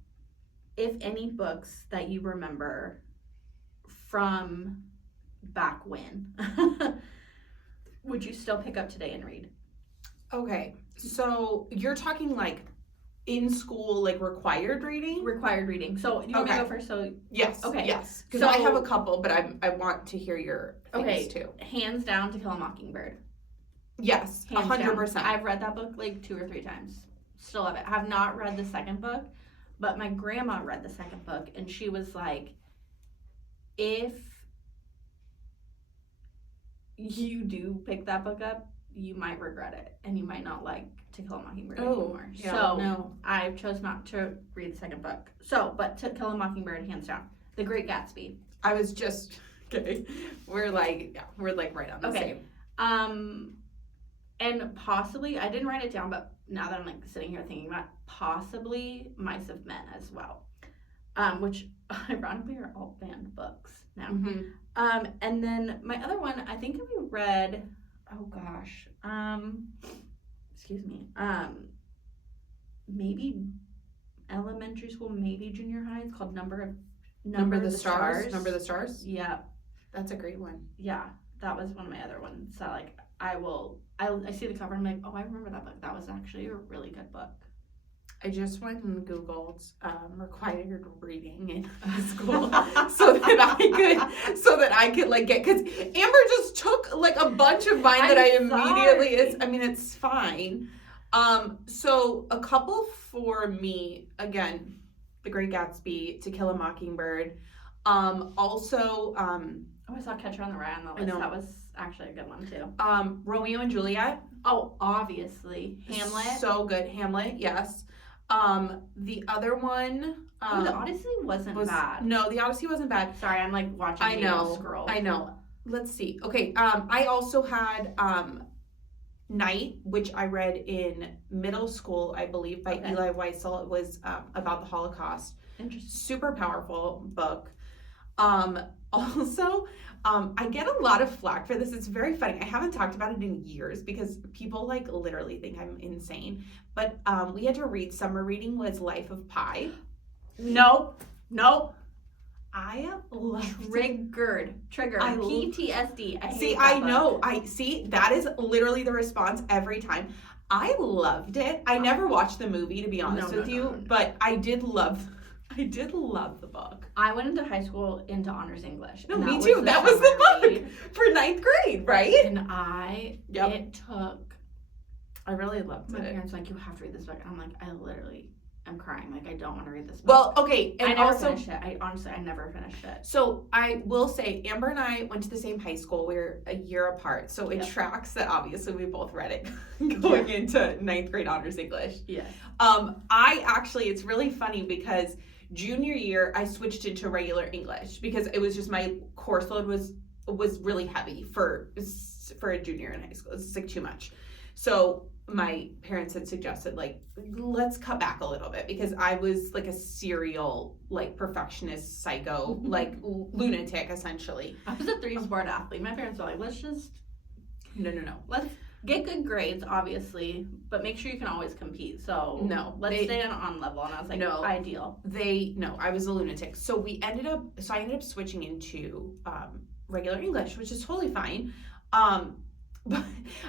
if any, books that you remember from back when would you still pick up today and read? Okay, so you're talking in school, required reading? Required reading. So you want me to go first? So yes. Okay. Yes. Because I have a couple, but I want to hear your things too. Hands down, To Kill a Mockingbird. Yes, 100%. I've read that book 2 or 3 times. Still love it. I have not read the second book, but my grandma read the second book, and she was if you do pick that book up, you might regret it, and you might not like To Kill a Mockingbird anymore. Yeah, so no. I chose not to read the second book. So, but To Kill a Mockingbird, hands down. The Great Gatsby. I was just okay. We're like right on the same. And possibly I didn't write it down, but now that I'm like sitting here thinking about it, possibly Mice of Men as well. Which ironically are all banned books now. Mm-hmm. And then my other one, I think we read, oh gosh, excuse me, maybe elementary school, maybe junior high. It's called Number the Stars. Number the Stars. Yeah, that's a great one. Yeah, that was one of my other ones. So like, I see the cover and I'm like, oh, I remember that book. That was actually a really good book. I just went and Googled required reading in high school so that I could like get, because Amber just took like a bunch of mine that I immediately, it's fine. So a couple for me, again, The Great Gatsby, To Kill a Mockingbird. Also, I saw Catcher on the Rye on the list. That was actually a good one too. Romeo and Juliet. Oh, obviously. Hamlet. So good. Hamlet, yes. The other one. The Odyssey wasn't bad. No, the Odyssey wasn't bad. Sorry, I'm like watching. I know. Scroll. I know. Let's see. Okay. I also had Night, which I read in middle school, I believe, by Eli Wiesel. It was about the Holocaust. Interesting. Super powerful book. Also, I get a lot of flack for this. It's very funny. I haven't talked about it in years because people like literally think I'm insane. But we had to read, summer reading was Life of Pi. Nope. I love Triggered. PTSD. I know. That is literally the response every time. I loved it. I never watched the movie, to be honest with you, but I did love the book. I went into high school into honors English. No, me too. That was the book for 9th grade, right? And it took. I really loved it. My parents were like, you have to read this book. And I'm like, I literally am crying. Like, I don't want to read this book. Well, okay. And I never finished it. I never finished it. So I will say, Amber and I went to the same high school. We're a year apart. So it tracks that obviously we both read it going into 9th grade honors English. Yeah. It's really funny because junior year, I switched into regular English because it was just my course load was really heavy for a junior in high school. It's like too much. So my parents had suggested like, let's cut back a little bit because I was like a serial like perfectionist psycho, like lunatic essentially. I was a 3-sport athlete. My parents were like, let's let's get good grades, obviously, but make sure you can always compete. So let's stay on level. And I was like, ideal. I was a lunatic. So I ended up switching into regular English, which is totally fine. But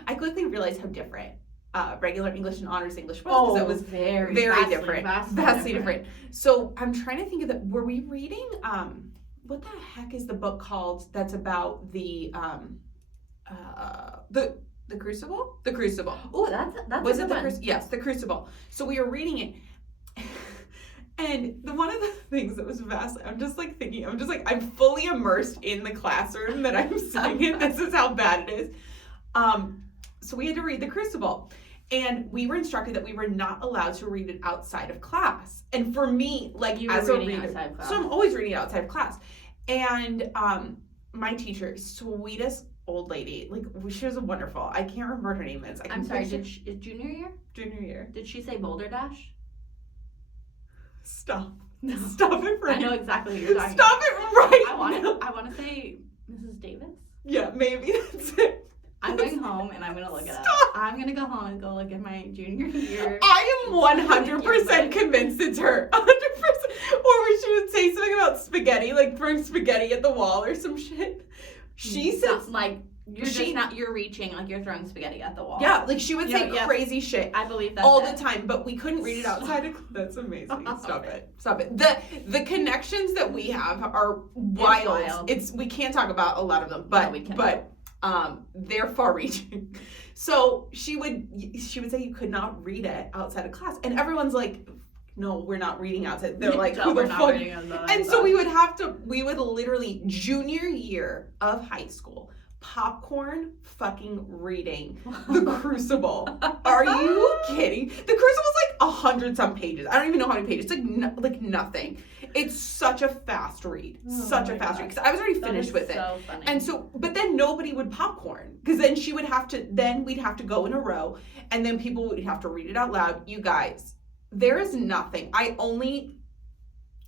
I quickly realized how different regular English and honors English was, because it was very different. Vastly different. So I'm trying to think of were we reading, what the heck is the book called that's about the Crucible? The Crucible. Oh, that's was it the Crucible? Yes, the Crucible. So we were reading it, and one of the things that was I'm just like I'm fully immersed in the classroom that I'm sitting in. This is how bad it is. So we had to read the Crucible, and we were instructed that we were not allowed to read it outside of class. And for me, like as a reader, so I'm always reading it outside of class. And my teacher, sweetest old lady, like she was wonderful. I can't remember what her name is. I'm sorry. Junior year? Junior year. Did she say Boulder Dash? Stop. No. Stop it right. I know exactly what you're talking Stop about. it right. I want to say Mrs. Davis. Yeah, maybe that's it. I'm going home and I'm going to look it up. I'm going to go home and go look at my junior year. I am 100% convinced it's her. 100%. Or she would say something about spaghetti, like throwing spaghetti at the wall or some shit. She says like you're reaching, like you're throwing spaghetti at the wall. Yeah, like she would say crazy shit. I believe that all the time, but we couldn't read it outside of. That's amazing. Stop it. The connections that we have are wild. We can't talk about a lot of them, but they're far-reaching. So she would say you could not read it outside of class, and everyone's like, no, we're not reading outside. They're like, who the fuck? And so we would literally, junior year of high school, popcorn fucking reading The Crucible. Are you kidding? The Crucible's like 100-some pages. I don't even know how many pages. It's like nothing. It's such a fast read. Such a fast read. Because I was already finished with it. So funny. And so, but then nobody would popcorn. Because then we'd have to go in a row. And then people would have to read it out loud. You guys, there is nothing. I only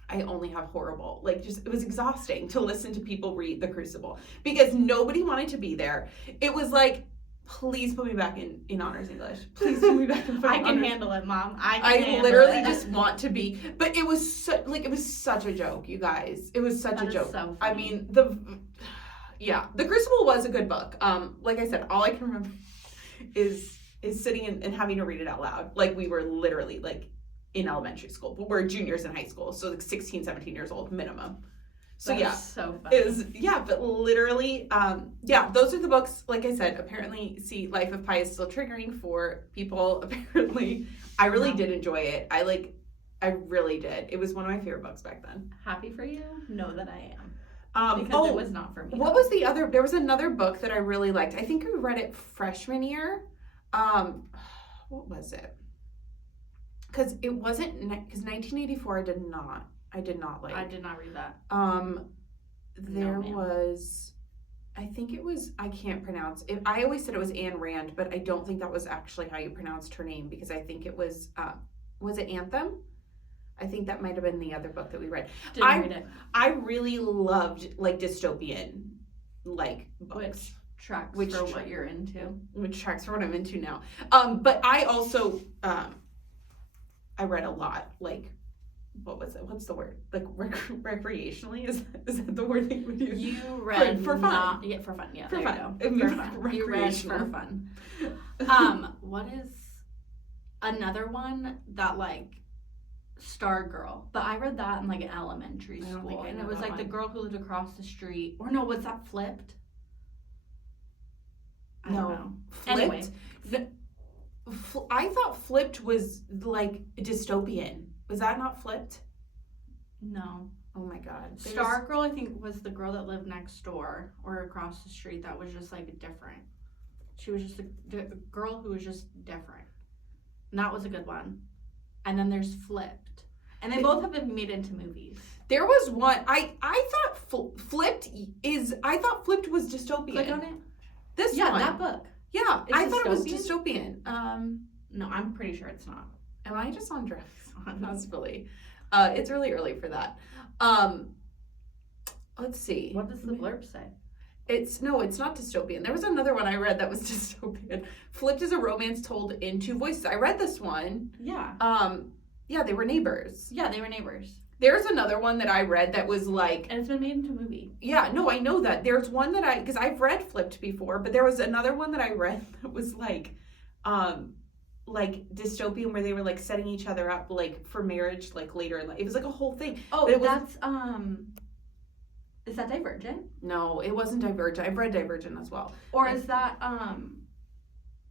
have horrible, like, just, it was exhausting to listen to people read The Crucible because nobody wanted to be there. It was like, please put me back in honors English. Please put me back in I can honors. handle it, Mom. I literally just want to be, but it was such a joke, you guys. It was such a joke. So I mean, The Crucible was a good book. Like I said, all I can remember is sitting and having to read it out loud. Like, we were literally like in elementary school, but we're juniors in high school, so like 16, 17 years old minimum. So That's so funny. it was, but literally, those are the books. Like I said, apparently, Life of Pi is still triggering for people. Apparently, I really did enjoy it. I really did. It was one of my favorite books back then. Happy for you? Know that I am. Because it was not for me. What was the other? There was another book that I really liked. I think I read it freshman year. What was it? Because it wasn't, because 1984 I did not like. I did not read that. There was, I think it was, I can't pronounce it. I always said it was Ayn Rand, but I don't think that was actually how you pronounced her name, because I think it was it Anthem? I think that might have been the other book that we read. Didn't read it. I really loved like dystopian like books. Which tracks for what you're into. Which tracks for what I'm into now. But I also I read a lot, like, what was it? What's the word? Like, recreationally? Is that the word that you would use? You read for fun. For fun. Yeah, for fun. For fun. You read for fun. What is another one that, like, Stargirl? But I read that in, like, elementary school. And it was, like, the girl who lived across the street. Or no, was that Flipped? I don't know. Flipped? Anyway. I thought Flipped was like dystopian. Was that not Flipped? No. Oh my god. Stargirl, I think, was the girl that lived next door or across the street that was just like different. She was just the girl who was just different. And that was a good one. And then there's Flipped. And they both have been made into movies. There was one. I thought Flipped was dystopian. Click on it. This one. That book. Yeah, It's I thought it was dystopian? dystopian. No, I'm pretty sure it's not. Am I just on drugs? Possibly. It's really early for that. Let's see. What does the blurb say? It's not dystopian. There was another one I read that was dystopian. Flipped is a romance told in two voices. I read this one. Yeah. They were neighbors. Yeah, they were neighbors. There's another one that I read that was like... And it's been made into a movie. Yeah, no, I know that. There's one that because I've read Flipped before, but there was another one that I read that was like dystopian, where they were like setting each other up like for marriage like later in life. It was like a whole thing. Oh, that's is that Divergent? No, it wasn't Divergent. I've read Divergent as well. Or is that I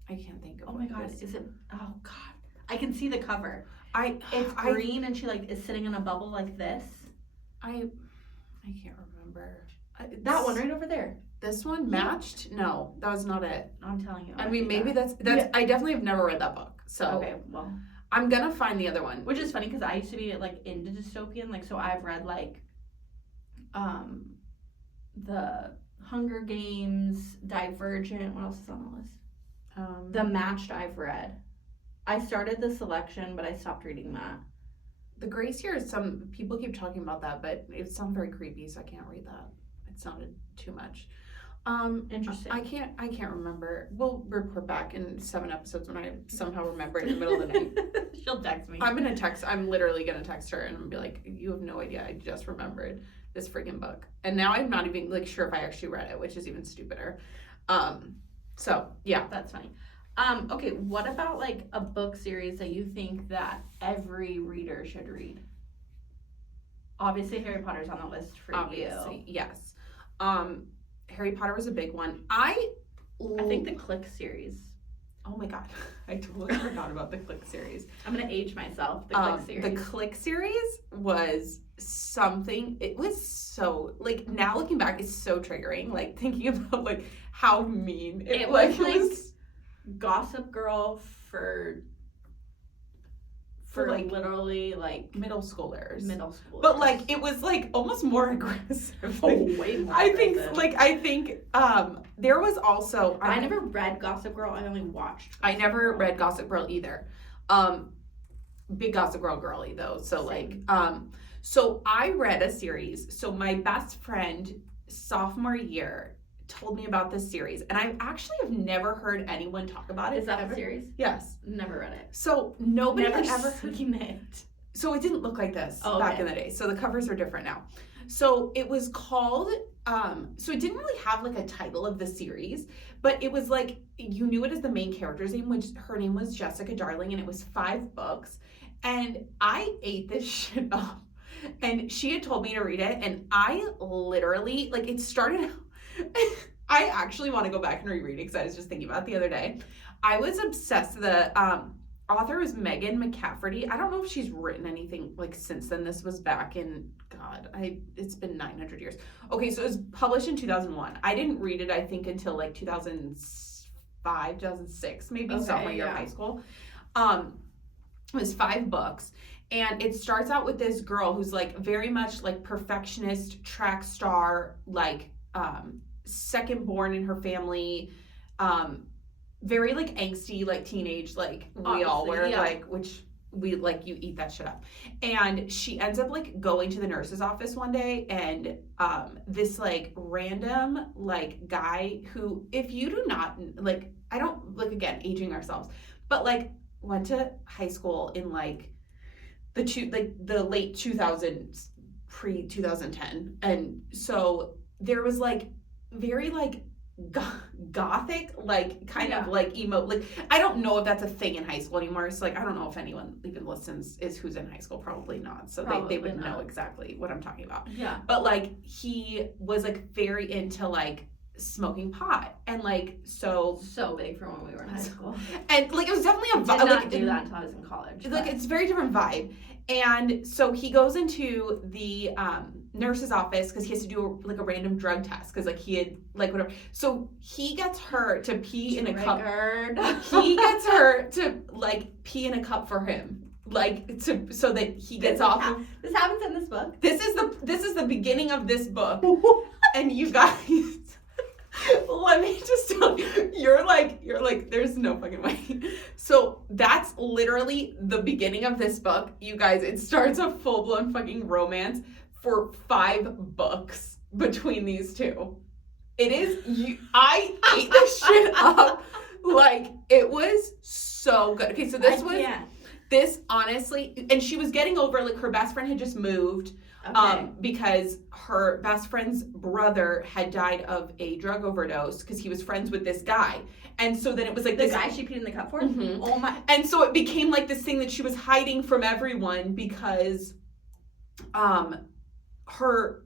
can't think of. Oh my god, is it? Oh god, I can see the cover. It's I green and she like is sitting in a bubble like this. I can't remember. That one right over there. This one matched? No, that was not it. I'm telling you. I mean, maybe that's. Yeah. I definitely have never read that book. So okay, well, I'm gonna find the other one. Which is funny because I used to be like into dystopian, like so I've read like, the Hunger Games, Divergent. What else is on the list? The Matched I've read. I started the selection, but I stopped reading that. The Grace here is some people keep talking about that, but it sounds very creepy, so I can't read that. It sounded too much. Interesting. I can't remember. We'll report back in 7 episodes when I somehow remember it in the middle of the night. She'll text me. I'm literally gonna text her and be like, you have no idea, I just remembered this freaking book. And now I'm not even like sure if I actually read it, which is even stupider. So yeah. That's funny. Okay, what about like a book series that you think that every reader should read? Obviously Harry Potter's on the list for Obviously, you. yes. Harry Potter was a big one. I think the Click series. Oh my god, I totally forgot about the Click series. I'm gonna age myself. The Click series. The Click series was something, it was so, like, now looking back, it's so triggering, like, thinking about, like, how mean it was, like, Gossip Girl for like literally like middle schoolers. But like it was like almost more aggressive. Way more I aggressive. think there was also I never read Gossip Girl, I only watched I never read Gossip Girl either. Big Gossip Girl girly though. So Same. so I read a series. So my best friend sophomore year told me about this series, and I actually have never heard anyone talk about it. Is that a series? Yes. Never read it. So nobody Never had ever seen it. So it didn't look like this back in the day. So the covers are different now. So it was called so it didn't really have like a title of the series, but it was like you knew it as the main character's name, which her name was Jessica Darling, and it was 5 books. And I ate this shit up. And she had told me to read it, and I literally, like, it started I actually want to go back and reread it because I was just thinking about it the other day. I was obsessed. The author was Megan McCafferty. I don't know if she's written anything like since then. This was back in, it's been 900 years. Okay, so it was published in 2001. I didn't read it, I think, until like 2005, 2006, maybe sophomore year of high school. It was 5 books. And it starts out with this girl who's like very much like perfectionist, track star, like second born in her family, very like angsty, like teenage, like we all were, like, which we like, you eat that shit up. And she ends up like going to the nurse's office one day, and this like random like guy who, if you do not like, I don't like, again, aging ourselves, but like went to high school in like the late 2000s, pre 2010, and so there was like very like gothic, like kind of like emo, like I don't know if that's a thing in high school anymore. So like I don't know if anyone even listens is who's in high school, probably not. So they would know exactly what I'm talking about. Yeah. But like he was like very into like smoking pot, and like so big for when we were in high school. And like it was definitely a vibe. I did not do that until I was in college. Like it's a very different vibe. And so he goes into the nurse's office because he has to do like a random drug test because like he had like whatever. So he gets her to pee in a cup. He gets her to like pee in a cup for him, like to so that he gets off. This happens in this book. This is the beginning of this book, and you guys. Let me just tell you, you're like, there's no fucking way. So that's literally the beginning of this book. You guys, it starts a full-blown fucking romance for 5 books between these two. It is, I ate this shit up. Like, it was so good. Okay, so this honestly, and she was getting over, like, her best friend had just moved. Okay. Because her best friend's brother had died of a drug overdose because he was friends with this guy. And so then it was like the guy she peed in the cup for? Mm-hmm. Oh my. And so it became like this thing that she was hiding from everyone because her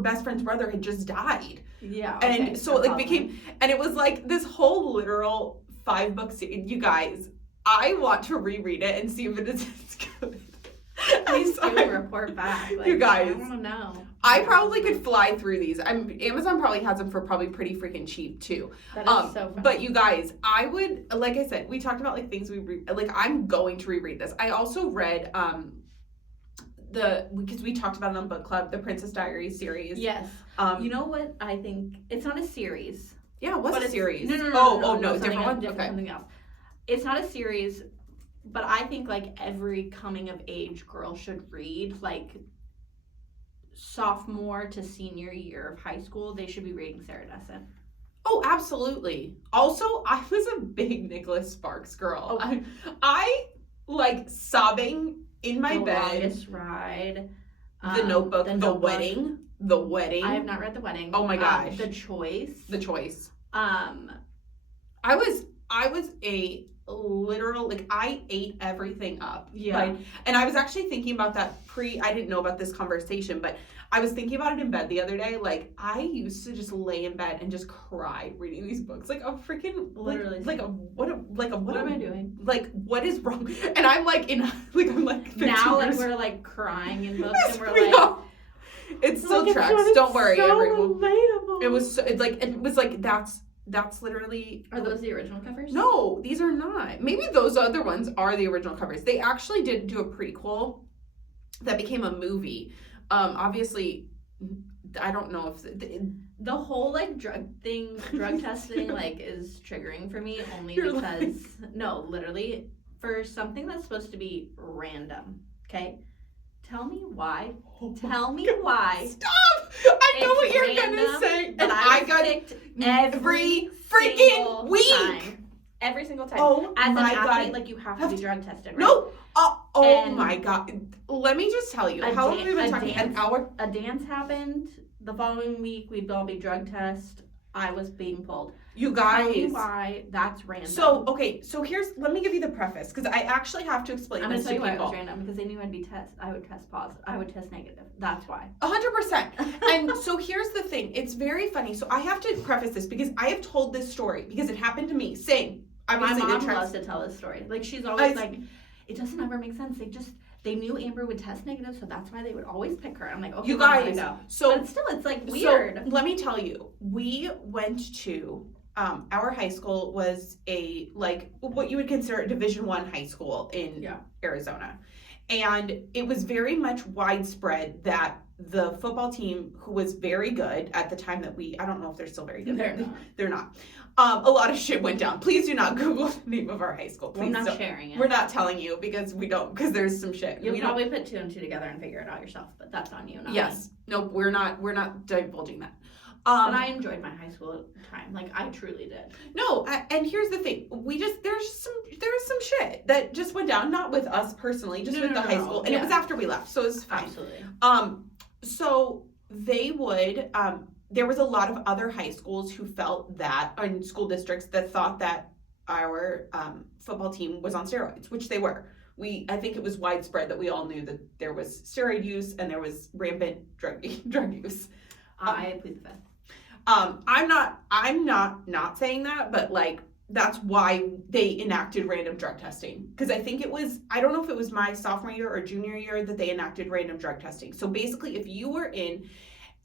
best friend's brother had just died. Yeah. Okay, and so it like became, and it was like this whole literal 5-book series. You guys, I want to reread it and see if it is as good. Please do report back. Like, you guys, I want to know. I probably could fly through these. Amazon probably has them for probably pretty freaking cheap too. That is so fun. But you guys, I would, like I said, we talked about like things like I'm going to reread this. I also read because we talked about it on book club, the Princess Diaries series. Yes. You know what? I think it's not a series. Yeah, it was a series. No, different one. Okay, something else. It's not a series. But I think, like, every coming-of-age girl should read, like, sophomore to senior year of high school, they should be reading Sarah Dessen. Oh, absolutely. Also, I was a big Nicholas Sparks girl. Oh. I like, sobbing in my bed. The Longest Ride. The Notebook. The Wedding. The Wedding. I have not read The Wedding. Oh, my gosh. The Choice. I was a literal, like, I ate everything up. Yeah. Like, and I was actually thinking about that I didn't know about this conversation, but I was thinking about it in bed the other day. Like, I used to just lay in bed and just cry reading these books. Like, a freaking, Literally. what am I doing? Like, what is wrong? And I'm like, I'm like 15 now, like, years. we're like crying in books, and we're We like, are. It still tracks. Don't worry, so everyone. relatable. It was like that's literally. Are those the original covers? No, these are not. Maybe those other ones are the original covers. They actually did do a prequel that became a movie. Obviously, I don't know if the whole like drug testing like is triggering for me only You're because no, literally for something that's supposed to be random. Okay, tell me why. Tell me why. Stop! I know what you're gonna say, and I got picked every freaking week. Time. Every single time. Oh As my an athlete, God. like you have to be drug tested, right? No. Oh And my God. Let me just tell you. How long have we been talking? An hour? A dance happened. The following week, we'd all be drug test. I was being pulled. You Tell me guys. why that's random. So, okay. So let me give you the preface because I actually have to explain I'm going this to to tell you people. why it was random because they knew I would test positive. I would test negative. That's why. 100%. And so here's the thing. It's very funny. So I have to preface this because I have told this story because it happened to me. Same. My Obviously, mom loves to tell this story. Like she's always like, it doesn't ever make sense. They knew Amber would test negative, so that's why they would always pick her. I'm like, okay, you guys. go. So but still, it's like weird. So let me tell you, we went to our high school was a like what you would consider a Division I high school in Arizona, and it was very much widespread that the football team, who was very good at the time that I don't know if they're still very good. They're not. A lot of shit went down. Please do not Google the name of our high school. Please I'm not don't. sharing it. We're not telling you because because there's some shit. You'll probably put 2 and 2 together and figure it out yourself, but that's on you, not me. Yes. Nope, we're not divulging that. But I enjoyed my high school time. Like, I truly did. No, and here's the thing. There's some shit that just went down, not with us personally, just with the high school. And it was after we left, so it was fine. Absolutely. So they would, there was a lot of other high schools who felt that, and school districts that thought that our football team was on steroids, which they were. I think it was widespread that we all knew that there was steroid use and there was rampant drug use. I plead the fifth. I'm not saying that, but like that's why they enacted random drug testing. Because I think I don't know if it was my sophomore year or junior year that they enacted random drug testing. So basically, if you were in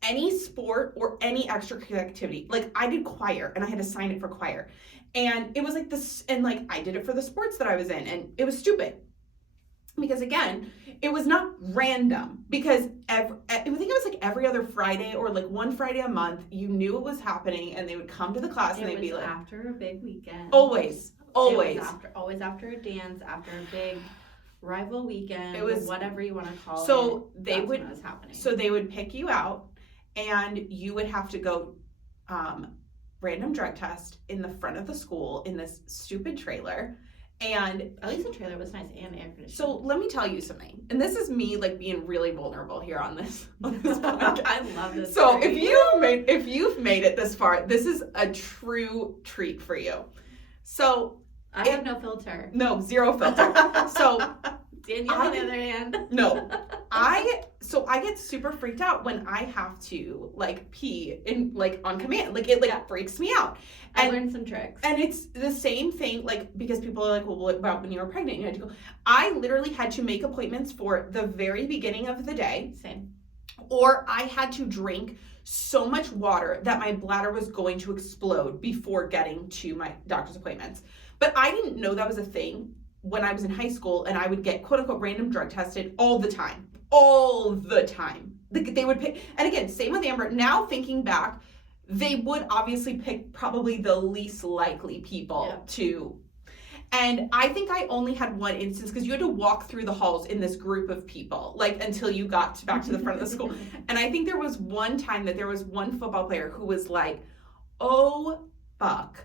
any sport or any extracurricular activity, like I did choir and I had to sign it for choir, and it was like this, and like I did it for the sports that I was in, and it was stupid. Because again, it was not random because I think it was like every other Friday or like one Friday a month, you knew it was happening and they would come to the class and they'd be like, after a big weekend. Always. Always after a dance, after a big rival weekend, it was whatever you want to call it. So they would, when it was happening. So they would pick you out and you would have to go random drug test in the front of the school in this stupid trailer. And at least the trailer was nice and air conditioned. So let me tell you something, and this is me like being really vulnerable here on this podcast. I love this. So if you've made it this far, this is a true treat for you. So I have no filter. No, zero filter. So Danielle, on the other hand. No, I get super freaked out when I have to like pee in like on command. Like it freaks me out. I learned some tricks. And it's the same thing, like, because people are like, well, what about when you were pregnant? You had to go. I literally had to make appointments for the very beginning of the day. Same. Or I had to drink so much water that my bladder was going to explode before getting to my doctor's appointments. But I didn't know that was a thing when I was in high school, and I would get quote unquote random drug tested all the time. All the time. They would pick, and again, same with Amber. Now thinking back, they would obviously pick probably the least likely people to. And I think I only had one instance because you had to walk through the halls in this group of people, like until you got back to the front of the school. And I think there was one time that there was one football player who was like, oh, fuck.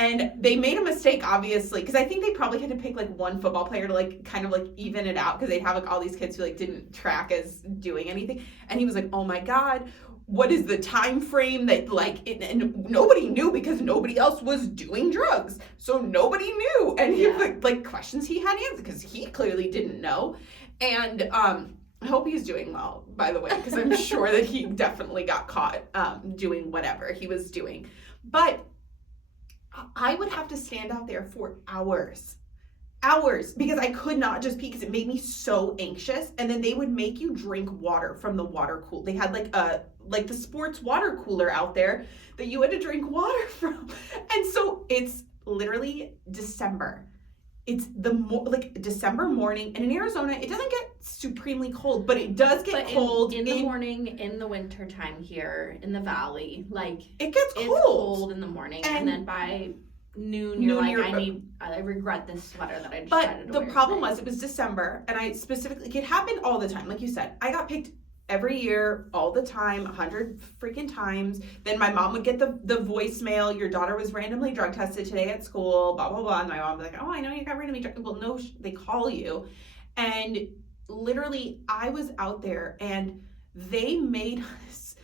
And they made a mistake, obviously, because I think they probably had to pick like one football player to like kind of like even it out because they'd have like all these kids who like didn't track as doing anything. And he was like, oh my God, what is the time frame that like, and nobody knew because nobody else was doing drugs. So nobody knew. And he like questions he had answered because he clearly didn't know. And I hope he's doing well, by the way, because I'm sure that he definitely got caught doing whatever he was doing. But I would have to stand out there for hours, because I could not just pee because it made me so anxious. And then they would make you drink water from the water cooler. They had like the sports water cooler out there that you had to drink water from. And so it's literally December. It's December morning, and in Arizona, it doesn't get supremely cold, but it does get cold in the morning, in the winter time here in the valley. Like it gets cold. It's cold in the morning, and then by noon, you're I regret this sweater that I just decided to wear. But the problem was, it was December, and I specifically, it happened all the time. Like you said, I got picked every year, all the time, 100 freaking times. Then my mom would get the voicemail, your daughter was randomly drug tested today at school, blah, blah, blah. And my mom would be like, oh, I know you got randomly drug tested. Well, no, they call you. And literally, I was out there, and they made us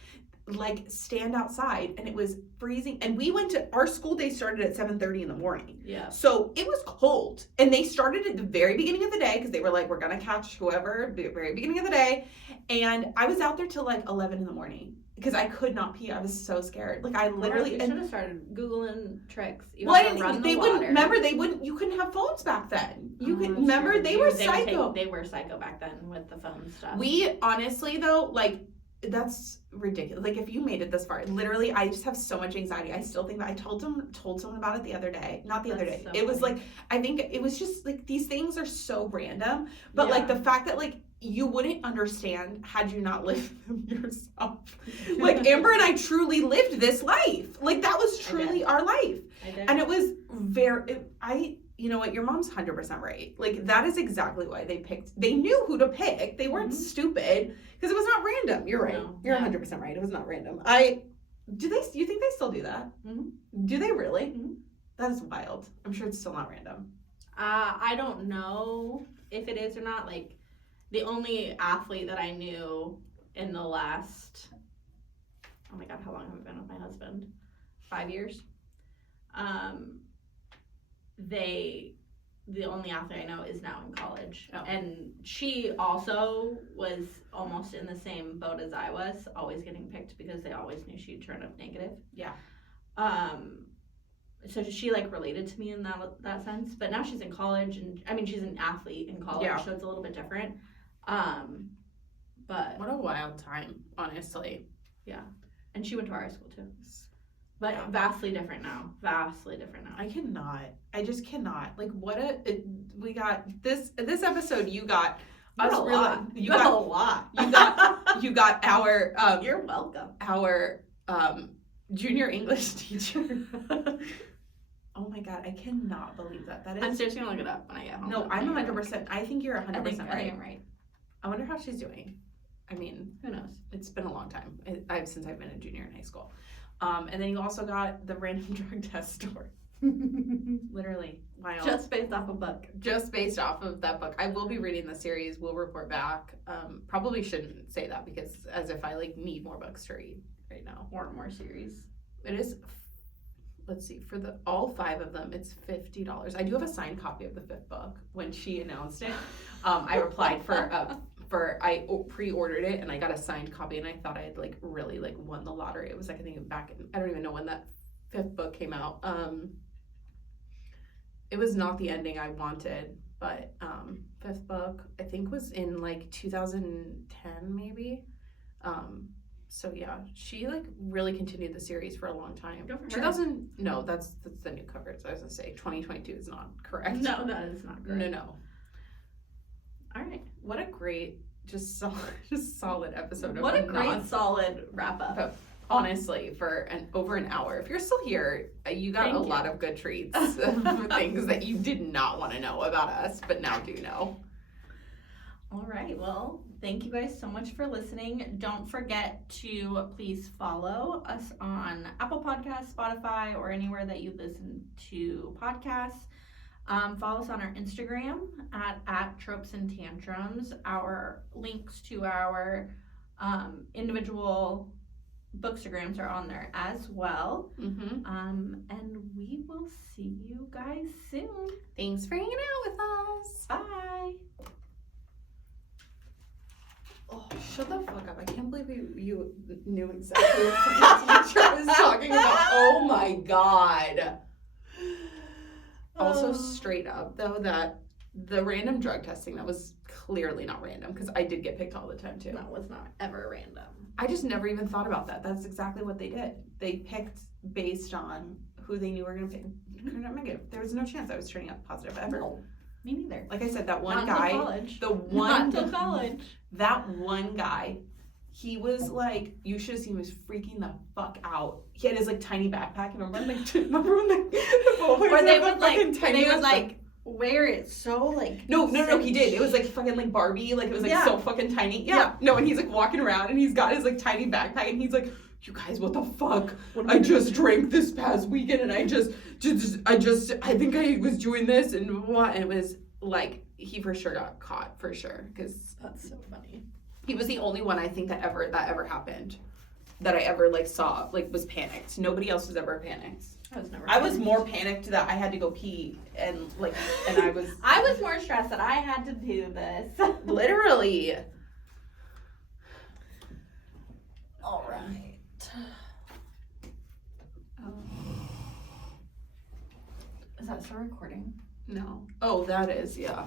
like stand outside, and it was freezing. And we went to, our school day started at 7:30 in the morning. Yeah. So it was cold. And they started at the very beginning of the day, because they were like, we're going to catch whoever at the very beginning of the day. And I was out there till like 11 in the morning because I could not pee. I was so scared. Like I literally you should have started Googling tricks. You you couldn't have phones back then. You could remember they were psycho. They were psycho back then with the phone stuff. We honestly though, like, that's ridiculous. Like if you made it this far, literally, I just have so much anxiety. I still think that I told someone about it the other day. Not the other day. It was like, I think it was just like, these things are so random, but like the fact that like you wouldn't understand had you not lived them yourself. Like Amber and I truly lived this life. Like that was truly our life. And it was you know what, your mom's 100% right. Like that is exactly why they knew who to pick. They weren't stupid because it was not random. You're right. No, You're 100% right. It was not random. Do you think they still do that? Mm-hmm. Do they really? Mm-hmm. That is wild. I'm sure it's still not random. I don't know if it is or not. Like the only athlete that I knew in the last, oh my God, how long have I been with my husband? 5 years. The only athlete I know is now in college. Oh. And she also was almost in the same boat as I was, always getting picked because they always knew she'd turn up negative. Yeah. So she like related to me in that sense. But now she's in college, and I mean she's an athlete in college, so it's a little bit different. But what a wild time, honestly. Yeah. And she went to our high school too. But vastly different now. I just cannot. Like we got this episode. You got us a really. Lot. You got a lot. You got our. You're welcome. Our junior English teacher. Oh my God, I cannot believe that. That is. I'm seriously gonna look it up when I get home. No, I'm 100%. I think you're 100% right. I am right. I wonder how she's doing. I mean, who knows? It's been a long time. Since I've been a junior in high school. And then you also got the random drug test story. Literally. Wild. Just based off a book. Just based off of that book. I will be reading the series. We'll report back. Probably shouldn't say that because as if I like need more books to read right now. Or more series. It is, let's see, for all 5 of them, it's $50. I do have a signed copy of the 5th book. When she announced it, I replied I pre-ordered it and I got a signed copy and I thought I had like really like won the lottery. It was like, I think I don't even know when that 5th book came out. It was not the ending I wanted, but 5th book I think was in like 2010 maybe. So yeah, she like really continued the series for a long time. Go for her. No, that's the new covers. I was gonna say 2022 is not correct. No, that is not correct. No. All right. What a great, just solid episode. What a great solid wrap up. Honestly, for over an hour. If you're still here, you got a lot of good treats for things that you did not want to know about us, but now do know. All right. Well, thank you guys so much for listening. Don't forget to please follow us on Apple Podcasts, Spotify, or anywhere that you listen to podcasts. Follow us on our Instagram at Tropes and Tantrums. Our links to our individual bookstagrams are on there as well. Mm-hmm. And we will see you guys soon. Thanks for hanging out with us. Bye. Oh, shut the fuck up. I can't believe you knew exactly what the teacher was talking about. Oh my god. Also, straight up, though, that the random drug testing, that was clearly not random, because I did get picked all the time, too. That was not ever random. I just never even thought about that. That's exactly what they did. They picked based on who they knew were going to pick. There was no chance I was turning up positive ever. No, me neither. Like I said, that one Not guy, until college. not until college. That one guy, he was like, you should have seen him, was freaking the fuck out. He had his like tiny backpack, and remember when the football players Or they had would the fucking tiny like wear it so like. No, he did. It was like fucking like Barbie, like it was like so fucking tiny. Yeah. No, and he's like walking around, and he's got his like tiny backpack, and he's like, you guys, what the fuck? I just drank this past weekend, and I think I was doing this, and what? And it was like, he for sure got caught, for sure, because that's so funny. He was the only one I think that ever happened, that I ever like saw, like was panicked. Nobody else was ever panicked. I was more panicked that I had to go pee, and I was. I was more stressed that I had to do this. Literally. All right. Is that still recording? No. Oh, that is, yeah.